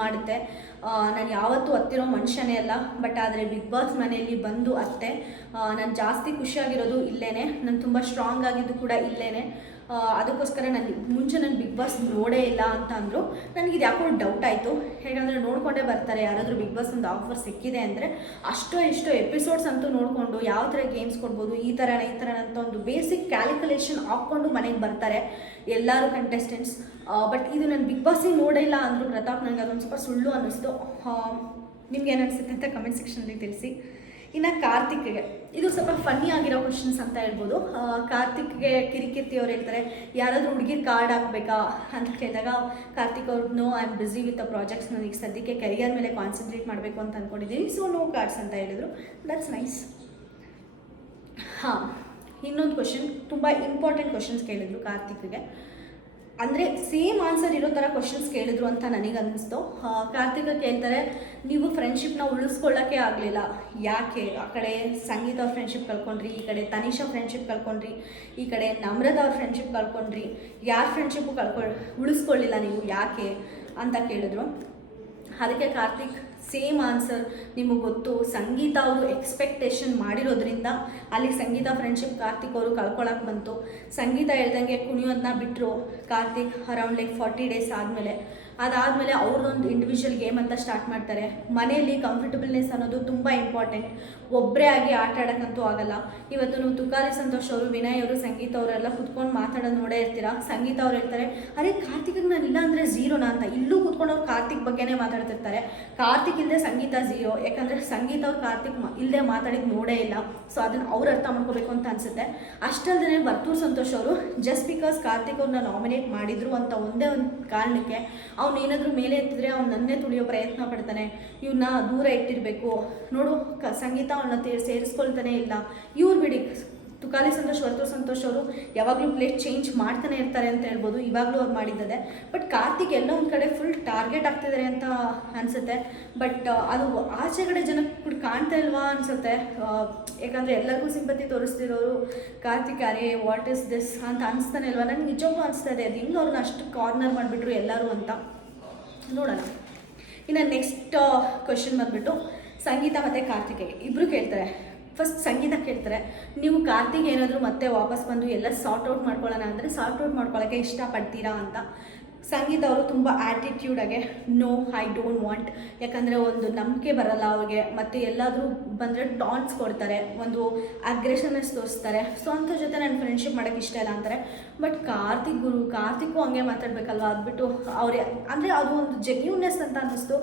ಮಾಡುತ್ತೆ, ನಾನು ಯಾವತ್ತೂ ಹತ್ತಿರೋ ಮನುಷ್ಯನೇ ಅಲ್ಲ, ಬಟ್ ಆದರೆ ಬಿಗ್ ಬಾಸ್ ಮನೆಯಲ್ಲಿ ಬಂದು ಅತ್ತೆ ನಾನು ಜಾಸ್ತಿ ಖುಷಿಯಾಗಿರೋದು ಇಲ್ಲೇ, ನಾನು ತುಂಬ ಸ್ಟ್ರಾಂಗ್ ಆಗಿದ್ದು ಕೂಡ ಇಲ್ಲೇ, ಅದಕ್ಕೋಸ್ಕರ ನಾನು ಬಿಗ್ ಬಾಸ್ ನೋಡೇ ಇಲ್ಲ ಅಂತ ಅಂದರು. ನನಗಿದು ಯಾಕೋ ಡೌಟ್ ಆಯಿತು. ಹೇಗಂದರೆ ನೋಡಿಕೊಂಡೇ ಬರ್ತಾರೆ, ಯಾರಾದರೂ ಬಿಗ್ ಬಾಸ್ ಒಂದು ಆಫರ್ ಸಿಕ್ಕಿದೆ ಅಂದರೆ ಎಷ್ಟೋ ಎಪಿಸೋಡ್ಸ್ ಅಂತೂ ನೋಡಿಕೊಂಡು ಯಾವ ಥರ ಗೇಮ್ಸ್ ಕೊಡ್ಬೋದು, ಈ ಥರ ಅಂತ ಒಂದು ಬೇಸಿಕ್ ಕ್ಯಾಲ್ಕುಲೇಷನ್ ಹಾಕ್ಕೊಂಡು ಮನೆಗೆ ಬರ್ತಾರೆ ಎಲ್ಲರೂ ಕಂಟೆಸ್ಟೆಂಟ್ಸ್. ಬಟ್ ಇದು ನಾನು ಬಿಗ್ ಬಾಸಿಗೆ ನೋಡಿಲ್ಲ ಅಂದರು ಪ್ರತಾಪ್. ನನಗೆ ಅದೊಂದು ಸ್ವಲ್ಪ ಸುಳ್ಳು ಅನ್ನಿಸ್ತು. ನಿಮ್ಗೆ ಏನು ಅನಿಸುತ್ತೆ ಅಂತ ಕಮೆಂಟ್ ಸೆಕ್ಷನಲ್ಲಿ ತಿಳಿಸಿ. ಇನ್ನು ಕಾರ್ತಿಕ್ಗೆ ಇದು ಸ್ವಲ್ಪ ಫನ್ನಿ ಆಗಿರೋ ಕ್ವಶನ್ಸ್ ಅಂತ ಹೇಳ್ಬೋದು. ಕಾರ್ತಿಕ್ಗೆ ಕಿರಿಕೀರ್ತಿ ಅವ್ರು ಹೇಳ್ತಾರೆ, ಯಾರಾದರೂ ಹುಡುಗಿರ್ ಕಾರ್ಡ್ ಹಾಕಬೇಕಾ ಅಂತ ಕೇಳಿದಾಗ ಕಾರ್ತಿಕ್ ಅವ್ರು, no, I am busy with the projects, ನನಗೆ ಸದ್ಯಕ್ಕೆ ಕೆರಿಯರ್ ಮೇಲೆ ಕಾನ್ಸಂಟ್ರೇಟ್ ಮಾಡಬೇಕು ಅಂತ ಅಂದ್ಕೊಂಡಿದ್ದೀನಿ, ಸೊ ನೋ ಕಾರ್ಡ್ಸ್ ಅಂತ ಹೇಳಿದರು. That's nice. ಇನ್ನೊಂದು ಕ್ವಶನ್, ತುಂಬ ಇಂಪಾರ್ಟೆಂಟ್ ಕ್ವಶನ್ಸ್ ಕೇಳಿದ್ರು ಕಾರ್ತಿಕ್ಗೆ. ಅಂದರೆ ಸೇಮ್ ಆನ್ಸರ್ ಇರೋ ಥರ ಕ್ವಶನ್ಸ್ ಕೇಳಿದ್ರು ಅಂತ ನನಗೆ ಅನ್ನಿಸ್ತು. ಕಾರ್ತಿಕ್ ಕೇಳ್ತಾರೆ, ನೀವು ಫ್ರೆಂಡ್ಶಿಪ್ನ ಉಳಿಸ್ಕೊಳ್ಳೋಕ್ಕೆ ಆಗಲಿಲ್ಲ, ಯಾಕೆ? ಆ ಕಡೆ ಸಂಗೀತ ಅವ್ರ ಫ್ರೆಂಡ್ಶಿಪ್ ಕಳ್ಕೊಂಡ್ರಿ, ಈ ಕಡೆ ತನಿಷಾ ಫ್ರೆಂಡ್ಶಿಪ್ ಕಳ್ಕೊಂಡ್ರಿ, ಈ ಕಡೆ ನಮ್ರತಾ ಅವ್ರ ಫ್ರೆಂಡ್ಶಿಪ್ ಕಳ್ಕೊಂಡ್ರಿ, ಯಾರ ಫ್ರೆಂಡ್ಶಿಪ್ಪು ಉಳಿಸ್ಕೊಳ್ಳಿಲ್ಲ ನೀವು, ಯಾಕೆ ಅಂತ ಕೇಳಿದ್ರು. ಅದಕ್ಕೆ ಕಾರ್ತಿಕ್ ಸೇಮ್ ಆನ್ಸರ್, ನಿಮಗೆ ಗೊತ್ತು, ಸಂಗೀತ ಅವರು ಎಕ್ಸ್ಪೆಕ್ಟೇಷನ್ ಮಾಡಿರೋದ್ರಿಂದ ಅಲ್ಲಿ ಸಂಗೀತ ಫ್ರೆಂಡ್ಶಿಪ್ ಕಾರ್ತಿಕ್ ಅವರು ಕಳ್ಕೊಳಕ್ಕೆ ಬಂತು. ಸಂಗೀತ ಹೇಳ್ದಂಗೆ ಕುಣಿಯೋದನ್ನ ಬಿಟ್ಟರು ಕಾರ್ತಿಕ್ ಅರೌಂಡ್ 40 days ಆದಮೇಲೆ. ಅದಾದಮೇಲೆ ಅವ್ರದ್ದೊಂದು ಇಂಡಿವಿಜುವಲ್ ಗೇಮ್ ಅಂತ ಸ್ಟಾರ್ಟ್ ಮಾಡ್ತಾರೆ. ಮನೆಯಲ್ಲಿ ಕಂಫರ್ಟಬಲ್ನೆಸ್ ಅನ್ನೋದು ತುಂಬ ಇಂಪಾರ್ಟೆಂಟ್. ಒಬ್ಬರೇ ಆಗಿ ಆಟ ಆಡೋಕ್ಕಂತೂ ಆಗಲ್ಲ. ಇವತ್ತು ನೀವು ತುಕಾಲಿ ಸಂತೋಷ್ ಅವರು, ವಿನಯ್ ಅವರು, ಸಂಗೀತ ಅವರೆಲ್ಲ ಕುತ್ಕೊಂಡು ಮಾತಾಡೋದು ನೋಡೇ ಇರ್ತೀರಾ. ಸಂಗೀತ ಅವ್ರು ಹೇಳ್ತಾರೆ, ಅರೆ ಕಾರ್ತಿಕ್ಗೆ ನಾನು ಇಲ್ಲ ಅಂದರೆ ಝೀರೋನಾ ಅಂತ. ಇಲ್ಲೂ ಕುತ್ಕೊಂಡು ಅವ್ರು ಕಾರ್ತಿಕ್ ಬಗ್ಗೆನೇ ಮಾತಾಡ್ತಿರ್ತಾರೆ. ಕಾರ್ತಿಕ್ ಇಲ್ಲದೆ ಸಂಗೀತ ಝೀರೋ, ಯಾಕಂದರೆ ಸಂಗೀತ ಅವ್ರು ಕಾರ್ತಿಕ್ ಇಲ್ಲದೆ ಮಾತಾಡಿದ್ದು ನೋಡೇ ಇಲ್ಲ. ಸೊ ಅದನ್ನು ಅವ್ರು ಅರ್ಥ ಮಾಡ್ಕೋಬೇಕು ಅಂತ ಅನಿಸುತ್ತೆ. ಅಷ್ಟಲ್ಲದೆ ವರ್ತೂರ್ ಸಂತೋಷ್ ಅವರು ಜಸ್ಟ್ ಬಿಕಾಸ್ ಕಾರ್ತಿಕ್ ಅವ್ರನ್ನ ನಾಮಿನೇಟ್ ಮಾಡಿದ್ರು ಅಂತ ಒಂದೇ ಒಂದು ಕಾರಣಕ್ಕೆ ಅವ್ನು ಏನಾದರೂ ಮೇಲೆ ಎತ್ತಿದ್ರೆ ಅವ್ನು ನನ್ನೇ ತುಳಿಯೋ ಪ್ರಯತ್ನ ಪಡ್ತಾನೆ, ಇವನ್ನ ದೂರ ಇಟ್ಟಿರಬೇಕು. ನೋಡು, ಸಂಗೀತ ಅವನ್ನ ಸೇರಿಸ್ಕೊಳ್ತಾನೆ ಇಲ್ಲ. ಇವ್ರು ಬಿಡಿ, ತುಕಾಲಿ ಸಂತೋಷ್, ವರ್ತೂರ್ ಸಂತೋಷ್ ಅವರು ಯಾವಾಗಲೂ ಪ್ಲೇಟ್ ಚೇಂಜ್ ಮಾಡ್ತಾನೆ ಇರ್ತಾರೆ ಅಂತ ಹೇಳ್ಬೋದು. ಇವಾಗಲೂ ಅವ್ರು ಮಾಡಿದ್ದದೆ. ಬಟ್ ಕಾರ್ತಿಕ್ ಎಲ್ಲ ಒಂದು ಕಡೆ ಫುಲ್ ಟಾರ್ಗೆಟ್ ಆಗ್ತಿದ್ದಾರೆ ಅಂತ ಅನಿಸುತ್ತೆ. ಬಟ್ ಅದು ಆಚೆ ಕಡೆ ಜನಕ್ಕೆ ಕಾಣ್ತಾ ಇಲ್ವಾ ಅನಿಸುತ್ತೆ. ಯಾಕಂದರೆ ಎಲ್ಲರಿಗೂ ಸಿಂಪತಿ ತೋರಿಸ್ತಿರೋರು ಕಾರ್ತಿಕ್, ಅರೇ ವಾಟ್ ಇಸ್ ದಿಸ್ ಅಂತ ಅನಿಸ್ತಾನೆ ಇಲ್ವಾ? ನನಗೆ ನಿಜವಾಗ್ಲೂ ಅನಿಸ್ತಾ ಇದೆ, ಅದು ಹಿಂಗೆ ಅವ್ರನ್ನ ಅಷ್ಟು ಕಾರ್ನರ್ ಮಾಡಿಬಿಟ್ರು ಎಲ್ಲರೂ ಅಂತ. ನೋಡೋಣ. ಇನ್ನು ನೆಕ್ಸ್ಟ್ ಕ್ವೆಶನ್ ಬಂದುಬಿಟ್ಟು ಸಂಗೀತ ಮತ್ತು ಕಾರ್ತಿಕ್ಗೆ ಇಬ್ಬರು ಕೇಳ್ತಾರೆ. ಫಸ್ಟ್ ಸಂಗೀತ ಕೇಳ್ತಾರೆ, ನೀವು ಕಾರ್ತಿಕ್ ಏನಾದರೂ ಮತ್ತೆ ವಾಪಸ್ ಬಂದು ಎಲ್ಲ ಸಾರ್ಟ್ ಔಟ್ ಮಾಡ್ಕೊಳ್ಳೋಣ ಅಂದರೆ ಸಾರ್ಟ್ ಔಟ್ ಮಾಡ್ಕೊಳ್ಳೋಕ್ಕೆ ಇಷ್ಟಪಡ್ತೀರಾ ಅಂತ. ಸಂಗೀತ ಅವರು ತುಂಬ ಆ್ಯಟಿಟ್ಯೂಡಾಗೆ, ನೋ, ಐ ಡೋಂಟ್ ವಾಂಟ್. ಯಾಕಂದರೆ ಒಂದು ನಂಬಿಕೆ ಬರಲ್ಲ ಅವ್ರಿಗೆ, ಮತ್ತು ಎಲ್ಲಾದರೂ ಬಂದರೆ ಟಾನ್ಸ್ ಕೊಡ್ತಾರೆ, ಒಂದು ಅಗ್ರೆಷನ್ನೆಸ್ ತೋರಿಸ್ತಾರೆ. ಸೊ ಅಂಥ ಜೊತೆ ನಾನು ಫ್ರೆಂಡ್ಶಿಪ್ ಮಾಡೋಕ್ಕೆ ಇಷ್ಟ ಇಲ್ಲ ಅಂತಾರೆ. ಬಟ್ ಕಾರ್ತಿಕ್ಕು ಹಂಗೆ ಮಾತಾಡಬೇಕಲ್ವ, ಅದ್ಬಿಟ್ಟು ಅವ್ರೆ ಅಂದರೆ ಅದು ಒಂದು ಜೆನ್ಯೂನ್ನೆಸ್ ಅಂತ ಅನ್ನಿಸ್ತು.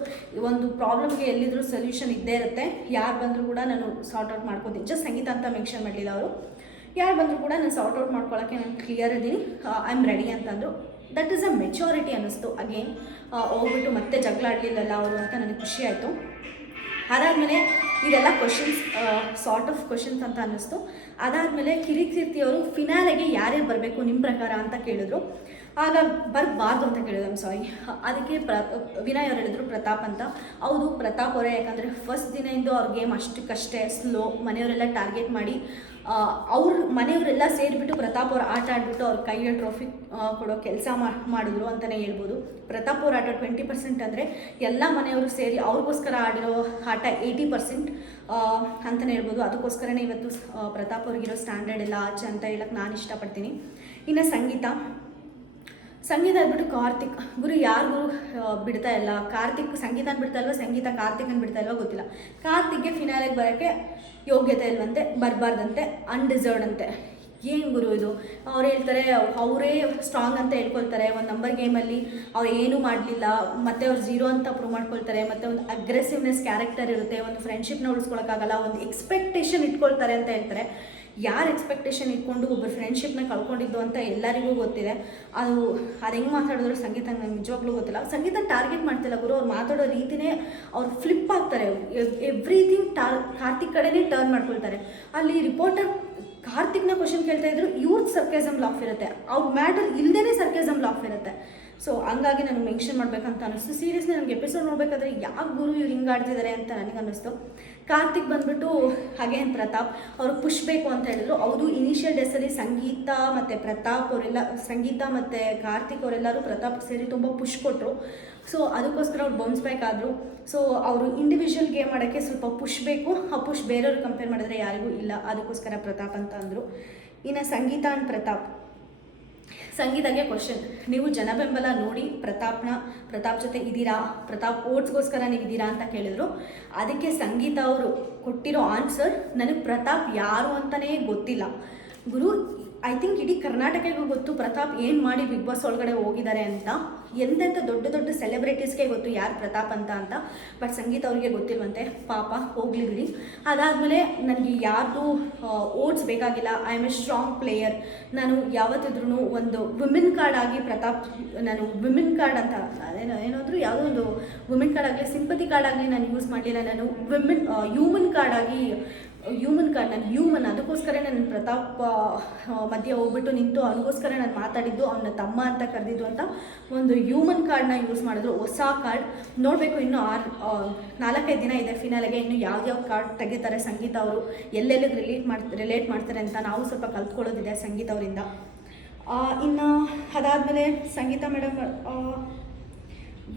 ಒಂದು ಪ್ರಾಬ್ಲಮ್ಗೆ ಎಲ್ಲಿದ್ರೂ ಸೊಲ್ಯೂಷನ್ ಇದ್ದೇ ಇರುತ್ತೆ. ಯಾರು ಬಂದರೂ ಕೂಡ ನಾನು ಸಾರ್ಟ್ ಔಟ್ ಮಾಡ್ಕೋತೀನಿ. ಜಸ್ಟ್ ಸಂಗೀತ ಅಂತ ಮೆನ್ಷನ್ ಮಾಡಲಿಲ್ಲ ಅವರು. ಯಾರು ಬಂದರೂ ಕೂಡ ನಾನು ಸಾರ್ಟ್ ಔಟ್ ಮಾಡ್ಕೊಳ್ಳೋಕ್ಕೆ ನಾನು ಕ್ಲಿಯರ್ ಇದ್ದೀನಿ, ಐ ಆಮ್ ರೆಡಿ ಅಂತಂದರು. ದಟ್ ಈಸ್ ಅ ಮೆಚೋರಿಟಿ ಅನ್ನಿಸ್ತು. ಅಗೇನ್ ಹೋಗ್ಬಿಟ್ಟು ಮತ್ತೆ ಜಗಳ ಆಡಲಿಲ್ಲಲ್ಲ ಅವರು ಅಂತ ನನಗೆ ಖುಷಿ ಆಯಿತು. ಅದಾದಮೇಲೆ ಇದೆಲ್ಲ ಕ್ವಶನ್ಸ್ ಸಾರ್ಟ್ ಆಫ್ ಕ್ವಶನ್ಸ್ ಅಂತ ಅನ್ನಿಸ್ತು. ಅದಾದಮೇಲೆ ಕಿರಿಕೀರ್ತಿ ಅವರು ಫಿನಾಲೆಗೆ ಯಾರ್ಯಾರು ಬರಬೇಕು ನಿಮ್ಮ ಪ್ರಕಾರ ಅಂತ ಕೇಳಿದ್ರು. ಆಗ ಬರಬಾರ್ದು ಅಂತ ಕೇಳಿದ್ರು. ಸಾರಿ, ಅದಕ್ಕೆ ವಿನಯ್ ಅವ್ರು ಹೇಳಿದ್ರು ಪ್ರತಾಪ್ ಅಂತ. ಹೌದು, ಪ್ರತಾಪ್ ಅವರೇ. ಯಾಕಂದರೆ ಫಸ್ಟ್ ದಿನದಿಂದ ಅವ್ರ ಗೇಮ್ ಅಷ್ಟಕ್ಕಷ್ಟೇ ಸ್ಲೋ. ಮನೆಯವರೆಲ್ಲ ಟಾರ್ಗೆಟ್ ಮಾಡಿ ಅವ್ರ ಮನೆಯವರೆಲ್ಲ ಸೇರಿಬಿಟ್ಟು ಪ್ರತಾಪ್ ಅವ್ರು ಆಟ ಆಡಿಬಿಟ್ಟು ಅವ್ರ ಕೈಯಲ್ಲಿ ಟ್ರೋಫಿ ಕೊಡೋ ಕೆಲಸ ಮಾಡಿದ್ರು ಅಂತಲೇ ಹೇಳ್ಬೋದು. ಪ್ರತಾಪ್ ಅವ್ರ ಆಟ 20% ಅಂದರೆ ಎಲ್ಲ ಮನೆಯವರು ಸೇರಿ ಅವ್ರಿಗೋಸ್ಕರ ಆಡಿರೋ ಆಟ 80% ಅಂತಲೇ ಹೇಳ್ಬೋದು. ಅದಕ್ಕೋಸ್ಕರನೇ ಇವತ್ತು ಪ್ರತಾಪ್ ಅವ್ರಿಗಿರೋ ಸ್ಟ್ಯಾಂಡರ್ಡ್ ಎಲ್ಲ ಆಚೆ ಅಂತ ಹೇಳಕ್ಕೆ ನಾನು ಇಷ್ಟಪಡ್ತೀನಿ. ಇನ್ನು ಸಂಗೀತ ಅಂದ್ಬಿಟ್ಟು ಕಾರ್ತಿಕ್ ಗುರು ಯಾರಿಗೂ ಬಿಡ್ತಾ ಇಲ್ಲ. ಕಾರ್ತಿಕ್ ಸಂಗೀತನ ಬಿಡ್ತಾ ಇಲ್ವ, ಸಂಗೀತ ಕಾರ್ತಿಕನ ಬಿಡ್ತಾ ಇಲ್ವ ಗೊತ್ತಿಲ್ಲ. ಕಾರ್ತಿಕ್ಗೆ ಫಿನಾಲೆಗೆ ಬರೋಕ್ಕೆ ಯೋಗ್ಯತೆ ಇಲ್ವಂತೆ, ಬರಬಾರ್ದಂತೆ, ಅನ್ಡಿಸರ್ವ್ಡ್ ಅಂತೆ. ಏನು ಗುರು ಇದು? ಅವ್ರು ಹೇಳ್ತಾರೆ ಅವರೇ ಸ್ಟ್ರಾಂಗ್ ಅಂತ ಹೇಳ್ಕೊಳ್ತಾರೆ. ಒಂದು ನಂಬರ್ ಗೇಮಲ್ಲಿ ಅವ್ರು ಏನೂ ಮಾಡಲಿಲ್ಲ, ಮತ್ತು ಅವ್ರು 0 ಅಂತ ಪ್ರೂವ್ ಮಾಡ್ಕೊಳ್ತಾರೆ. ಮತ್ತು ಒಂದು ಅಗ್ರೆಸಿವ್ನೆಸ್ ಕ್ಯಾರೆಕ್ಟರ್ ಇರುತ್ತೆ, ಒಂದು ಫ್ರೆಂಡ್ಶಿಪ್ನ ಉಳಿಸ್ಕೊಳಕ್ಕಾಗಲ್ಲ, ಒಂದು ಎಕ್ಸ್ಪೆಕ್ಟೇಷನ್ ಇಟ್ಕೊಳ್ತಾರೆ ಅಂತ ಹೇಳ್ತಾರೆ. ಯಾರು ಎಕ್ಸ್ಪೆಕ್ಟೇಷನ್ ಇಟ್ಕೊಂಡು ಒಬ್ಬರು ಫ್ರೆಂಡ್ಶಿಪ್ನ ಕಳ್ಕೊಂಡಿದ್ದು ಅಂತ ಎಲ್ಲರಿಗೂ ಗೊತ್ತಿದೆ. ಅದು ಹೆಂಗೆ ಮಾತಾಡಿದ್ರು ಸಂಗೀತ ನಂಗೆ ನಿಜವಾಗ್ಲೂ ಗೊತ್ತಿಲ್ಲ. ಸಂಗೀತ ಟಾರ್ಗೆಟ್ ಮಾಡ್ತಿಲ್ಲ ಗುರು. ಅವ್ರು ಮಾತಾಡೋ ರೀತಿನೇ ಅವ್ರು ಫ್ಲಿಪ್ ಆಗ್ತಾರೆ. ಎವ್ರಿಥಿಂಗ್ ಕಾರ್ತಿಕ್ ಕಡೆನೇ ಟರ್ನ್ ಮಾಡ್ಕೊಳ್ತಾರೆ. ಅಲ್ಲಿ ರಿಪೋರ್ಟರ್ ಕಾರ್ತಿಕ್ನ ಕ್ವಶನ್ ಕೇಳ್ತಾ ಇದ್ರು, ಇವ್ರದ್ದು ಸರ್ಕೇಸಮ್ ಲಾಫ್ ಇರುತ್ತೆ, ಅವ್ರ ಮ್ಯಾಟರ್ ಇಲ್ಲದೇ ಸರ್ಕೇಸಮ್ ಲಾಫ್ ಇರುತ್ತೆ. ಸೊ ಹಂಗಾಗಿ ನನಗೆ ಮೆನ್ಷನ್ ಮಾಡಬೇಕಂತ ಅನ್ನಿಸ್ತು. ಸೀರಿಯಸ್ಲಿ ನನಗೆ ಎಪಿಸೋಡ್ ನೋಡಬೇಕಾದ್ರೆ ಯಾವ ಗುರು ಇವ್ರು ಹಿಂಗೆ ಆಡ್ತಿದ್ದಾರೆ ಅಂತ ನನಗೆ ಅನ್ನಿಸ್ತು. ಕಾರ್ತಿಕ್ ಬಂದ್ಬಿಟ್ಟು ಅಗೇನ್ ಪ್ರತಾಪ್ ಅವ್ರಿಗೆ ಪುಷ್ ಬೇಕು ಅಂತ ಹೇಳಿದ್ರು. ಅವರು ಇನಿಷಿಯಲ್ ಡೇಸಲ್ಲಿ ಸಂಗೀತ ಮತ್ತು ಪ್ರತಾಪ್ ಅವರೆಲ್ಲ, ಸಂಗೀತ ಮತ್ತು ಕಾರ್ತಿಕ್ ಅವರೆಲ್ಲರೂ ಪ್ರತಾಪ್ ಸೇರಿ ತುಂಬ ಪುಷ್ ಕೊಟ್ಟರು. ಸೊ ಅದಕ್ಕೋಸ್ಕರ ಅವ್ರು ಬೌನ್ಸ್ ಬ್ಯಾಕ್ ಆದರು. ಸೊ ಅವರು ಇಂಡಿವಿಜುವಲ್ ಗೇಮ್ ಮಾಡೋಕ್ಕೆ ಸ್ವಲ್ಪ ಪುಷ್ ಬೇಕು. ಆ ಪುಷ್ ಬೇರೆಯವ್ರು ಕಂಪೇರ್ ಮಾಡಿದ್ರೆ ಯಾರಿಗೂ ಇಲ್ಲ, ಅದಕ್ಕೋಸ್ಕರ ಪ್ರತಾಪ್ ಅಂತ ಅಂದರು. ಇನ್ನು ಸಂಗೀತ ಆ್ಯಂಡ್ ಪ್ರತಾಪ್, ಸಂಗೀತಗೆ ಕ್ವಶನ್, ನೀವು ಜನ ಬೆಂಬಲ ನೋಡಿ ಪ್ರತಾಪ್ ಜೊತೆ ಇದ್ದೀರಾ, ಪ್ರತಾಪ್ ಓಟ್ಸ್ಗೋಸ್ಕರ ನೀವು ಇದ್ದೀರಾ ಅಂತ ಕೇಳಿದ್ರು. ಅದಕ್ಕೆ ಸಂಗೀತ ಅವರು ಕೊಟ್ಟಿರೋ ಆನ್ಸರ್, ನನಗೆ ಪ್ರತಾಪ್ ಯಾರು ಅಂತಲೇ ಗೊತ್ತಿಲ್ಲ ಗುರು. ಐ ಥಿಂಕ್ ಇಡೀ ಕರ್ನಾಟಕಕ್ಕೂ ಗೊತ್ತು ಪ್ರತಾಪ್ ಏನು ಮಾಡಿ ಬಿಗ್ ಬಾಸ್ ಒಳಗಡೆ ಹೋಗಿದ್ದಾರೆ ಅಂತ. ಎಂತೆಂಥ ದೊಡ್ಡ ದೊಡ್ಡ ಸೆಲೆಬ್ರಿಟೀಸ್ಗೆ ಗೊತ್ತು ಯಾರು ಪ್ರತಾಪ್ ಅಂತ. ಬಟ್ ಸಂಗೀತ ಅವ್ರಿಗೆ ಗೊತ್ತಿಲ್ವಂತೆ. ಪಾಪ, ಹೋಗ್ಲಿ ಬಿಡಿ. ಅದಾದಮೇಲೆ ನನಗೆ ಯಾರ್ದು ಓಟ್ಸ್ ಬೇಕಾಗಿಲ್ಲ. I am A strong player. ನಾನು ಯಾವತ್ತಿದ್ರೂ ಒಂದು ವುಮೆನ್ ಕಾರ್ಡ್ ಆಗಿ ನಾನು ವುಮೆನ್ ಕಾರ್ಡ್ ಅಂತ ಏನಾದರೂ ಯಾವುದೋ ಒಂದು ವುಮೆನ್ ಕಾರ್ಡ್ ಆಗಲಿ, ಸಿಂಪತಿ ಕಾರ್ಡ್ ಆಗಲಿ ನಾನು ಯೂಸ್ ಮಾಡಲಿಲ್ಲ. ನಾನು ಹ್ಯೂಮನ್ ಕಾರ್ಡ್ ಆಗಿ ನಾನು ಹ್ಯೂಮನ್. ಅದಕ್ಕೋಸ್ಕರ ನಾನು ಪ್ರತಾಪ್ ಮಧ್ಯೆ ಹೋಗ್ಬಿಟ್ಟು ನಿಂತು ಅವನಿಗೋಸ್ಕರ ನಾನು ಮಾತಾಡಿದ್ದು, ಅವನ ತಮ್ಮ ಅಂತ ಕರೆದಿದ್ದು ಅಂತ ಒಂದು ಹ್ಯೂಮನ್ ಕಾರ್ಡ್ನ ಯೂಸ್ ಮಾಡಿದ್ರು. ಹೊಸ ಕಾರ್ಡ್ ನೋಡಬೇಕು. ಇನ್ನೂ 4-5 ದಿನ ಇದೆ ಫಿನಾಲೆಗೆ. ಇನ್ನು ಯಾವ್ಯಾವ ಕಾರ್ಡ್ ತೆಗಿತಾರೆ ಸಂಗೀತ ಅವರು, ಎಲ್ಲೆಲ್ಲಿಗೆ ರಿಲೇಟ್ ಮಾಡ್ತಾರೆ ಅಂತ ನಾವು ಸ್ವಲ್ಪ ಕಲ್ತ್ಕೊಳ್ಳೋದಿದೆ ಸಂಗೀತ ಅವರಿಂದ. ಇನ್ನು ಅದಾದಮೇಲೆ ಸಂಗೀತ ಮೇಡಮ್,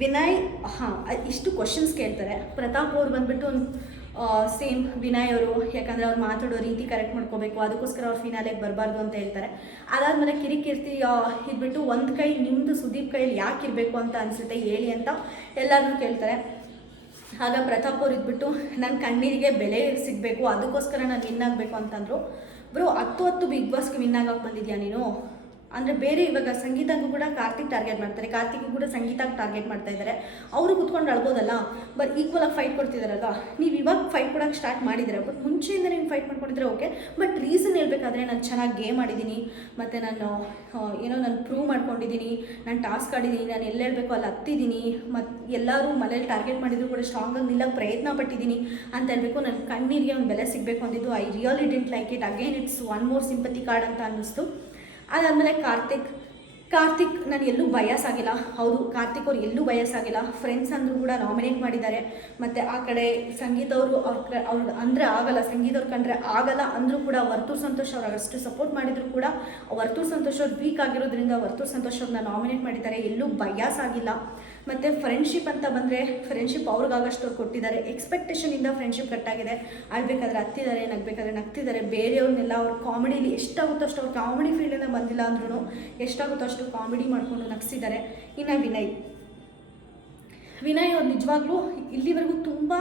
ವಿನಯ್ ಇಷ್ಟು ಕ್ವಶನ್ಸ್ ಕೇಳ್ತಾರೆ. ಪ್ರತಾಪ್ ಅವ್ರು ಬಂದುಬಿಟ್ಟು ಸೇಮ್ ವಿನಯ್ ಅವರು, ಯಾಕಂದರೆ ಅವ್ರು ಮಾತಾಡೋ ರೀತಿ ಕರೆಕ್ಟ್ ಮಾಡ್ಕೋಬೇಕು, ಅದಕ್ಕೋಸ್ಕರ ಅವ್ರು ಫಿನಾಲೆಗೆ ಬರಬಾರ್ದು ಅಂತ ಹೇಳ್ತಾರೆ. ಅದಾದಮೇಲೆ ಕಿರಿಕೀರ್ತಿ ಇದ್ಬಿಟ್ಟು ಒಂದು ಕೈ ನಿಮ್ಮದು ಸುದೀಪ್ ಕೈಯಲ್ಲಿ ಯಾಕೆ ಇರಬೇಕು ಅಂತ ಅನಿಸುತ್ತೆ ಹೇಳಿ ಅಂತ ಎಲ್ಲರನ್ನೂ ಕೇಳ್ತಾರೆ. ಆಗ ಪ್ರತಾಪ್ ಅವ್ರು ಇದ್ಬಿಟ್ಟು ನನ್ನ ಕಣ್ಣೀರಿಗೆ ಬೆಲೆ ಸಿಗಬೇಕು, ಅದಕ್ಕೋಸ್ಕರ ನಾನು ವಿನ್ ಆಗಬೇಕು ಅಂತಂದರು. ಬ್ರೋ 10 ಬಿಗ್ ಬಾಸ್ಗೆ ವಿನ್ ಆಗಕ್ಕೆ ಬಂದಿದ್ಯಾ ನೀನು? ಅಂದರೆ ಬೇರೆ ಇವಾಗ ಸಂಗೀತಕ್ಕೂ ಕೂಡ ಕಾರ್ತಿಕ್ ಟಾರ್ಗೆಟ್ ಮಾಡ್ತಾರೆ, ಕಾರ್ತಿಕ್ಗೂ ಕೂಡ ಸಂಗೀತಕ್ಕೆ ಟಾರ್ಗೆಟ್ ಮಾಡ್ತಾ ಇದ್ದಾರೆ. ಅವರು ಕುತ್ಕೊಂಡು ಅಳ್ಬೋದಲ್ಲ, ಬಟ್ ಈಕ್ವಲಾಗಿ ಫೈಟ್ ಕೊಡ್ತಿದ್ದಾರಲ್ವ. ನೀವು ಇವಾಗ ಫೈಟ್ ಕೊಡೋಕ್ಕೆ ಸ್ಟಾರ್ಟ್ ಮಾಡಿದ್ದೀರ, ಬಟ್ ಮುಂಚೆಯಿಂದ ನೀವು ಫೈಟ್ ಮಾಡ್ಕೊಂಡಿದ್ರೆ ಓಕೆ. ಬಟ್ ರೀಸನ್ ಹೇಳ್ಬೇಕಾದ್ರೆ ನಾನು ಚೆನ್ನಾಗಿ ಗೇಮ್ ಆಡಿದ್ದೀನಿ, ಮತ್ತು ನಾನು ಪ್ರೂವ್ ಮಾಡ್ಕೊಂಡಿದ್ದೀನಿ, ನಾನು ಟಾಸ್ಕ್ ಆಡಿದ್ದೀನಿ, ನಾನು ಎಲ್ಲಿ ಹೇಳಬೇಕು ಅಲ್ಲಿ ಹತ್ತಿದ್ದೀನಿ, ಮತ್ತು ಎಲ್ಲರೂ ಮನೇಲಿ ಟಾರ್ಗೆಟ್ ಮಾಡಿದ್ರು ಕೂಡ ಸ್ಟ್ರಾಂಗಾಗಿ ನಿಲ್ಲಕ್ಕೆ ಪ್ರಯತ್ನ ಪಟ್ಟಿದ್ದೀನಿ ಅಂತ ಹೇಳಬೇಕು. ನನ್ನ ಕಣ್ಣೀರಿಗೆ ಒಂದು ಬೆಲೆ ಸಿಗಬೇಕು ಅಂದಿದ್ದು. I really didn't like it. Again it's one more sympathy card ಅಂತ ಅನ್ನಿಸ್ತು. ಅದಾದಮೇಲೆ ಕಾರ್ತಿಕ್ ನಾನು ಎಲ್ಲೂ ಬಯಾಸ್ ಆಗಿಲ್ಲ. ಹೌದು, ಕಾರ್ತಿಕ್ ಅವ್ರು ಎಲ್ಲೂ ಬಯಾಸ್ ಆಗಿಲ್ಲ. ಫ್ರೆಂಡ್ಸ್ ಅಂದರೂ ಕೂಡ ನಾಮಿನೇಟ್ ಮಾಡಿದ್ದಾರೆ. ಮತ್ತು ಆ ಕಡೆ ಸಂಗೀತ ಅವರು ಅವ್ರು ಅಂದರೆ ಆಗಲ್ಲ, ಸಂಗೀತ ಅವ್ರು ಕಂಡ್ರೆ ಆಗಲ್ಲ ಅಂದರೂ ಕೂಡ ವರ್ತೂರ್ ಸಂತೋಷ್ ಅವ್ರು ಅಷ್ಟು ಸಪೋರ್ಟ್ ಮಾಡಿದ್ರು ಕೂಡ ವರ್ತೂರ್ ಸಂತೋಷ್ ಅವ್ರು ವೀಕ್ ಆಗಿರೋದ್ರಿಂದ ವರ್ತೂರ್ ಸಂತೋಷ್ ಅವ್ರನ್ನ ನಾಮಿನೇಟ್ ಮಾಡಿದ್ದಾರೆ. ಎಲ್ಲೂ ಬಯಾಸ್ ಆಗಿಲ್ಲ. ಮತ್ತು ಫ್ರೆಂಡ್ಶಿಪ್ ಅಂತ ಬಂದರೆ ಫ್ರೆಂಡ್ಶಿಪ್ ಅವ್ರಿಗಾಗಷ್ಟು ಅವ್ರು ಕೊಟ್ಟಿದ್ದಾರೆ. ಎಕ್ಸ್ಪೆಕ್ಟೇಷನಿಂದ ಫ್ರೆಂಡ್ಶಿಪ್ ಕಟ್ಟಾಗಿದೆ. ಆಡಬೇಕಾದ್ರೆ ಹತ್ತಿದ್ದಾರೆ, ನಗಬೇಕಾದ್ರೆ ನಗ್ತಿದ್ದಾರೆ. ಬೇರೆಯವ್ರನ್ನೆಲ್ಲ ಅವ್ರು ಕಾಮಿಡಿಲಿ ಎಷ್ಟಾಗುತ್ತೋ ಅಷ್ಟು, ಅವ್ರು ಕಾಮಿಡಿ ಫೀಲ್ಡಿಂದ ಬಂದಿಲ್ಲ ಅಂದ್ರೂ ಎಷ್ಟಾಗುತ್ತೋ ಅಷ್ಟು ಕಾಮಿಡಿ ಮಾಡಿಕೊಂಡು ನಗಿಸಿದ್ದಾರೆ. ಇನ್ನು ವಿನಯ್ ಅವ್ರು ನಿಜವಾಗ್ಲೂ ಇಲ್ಲಿವರೆಗೂ ತುಂಬ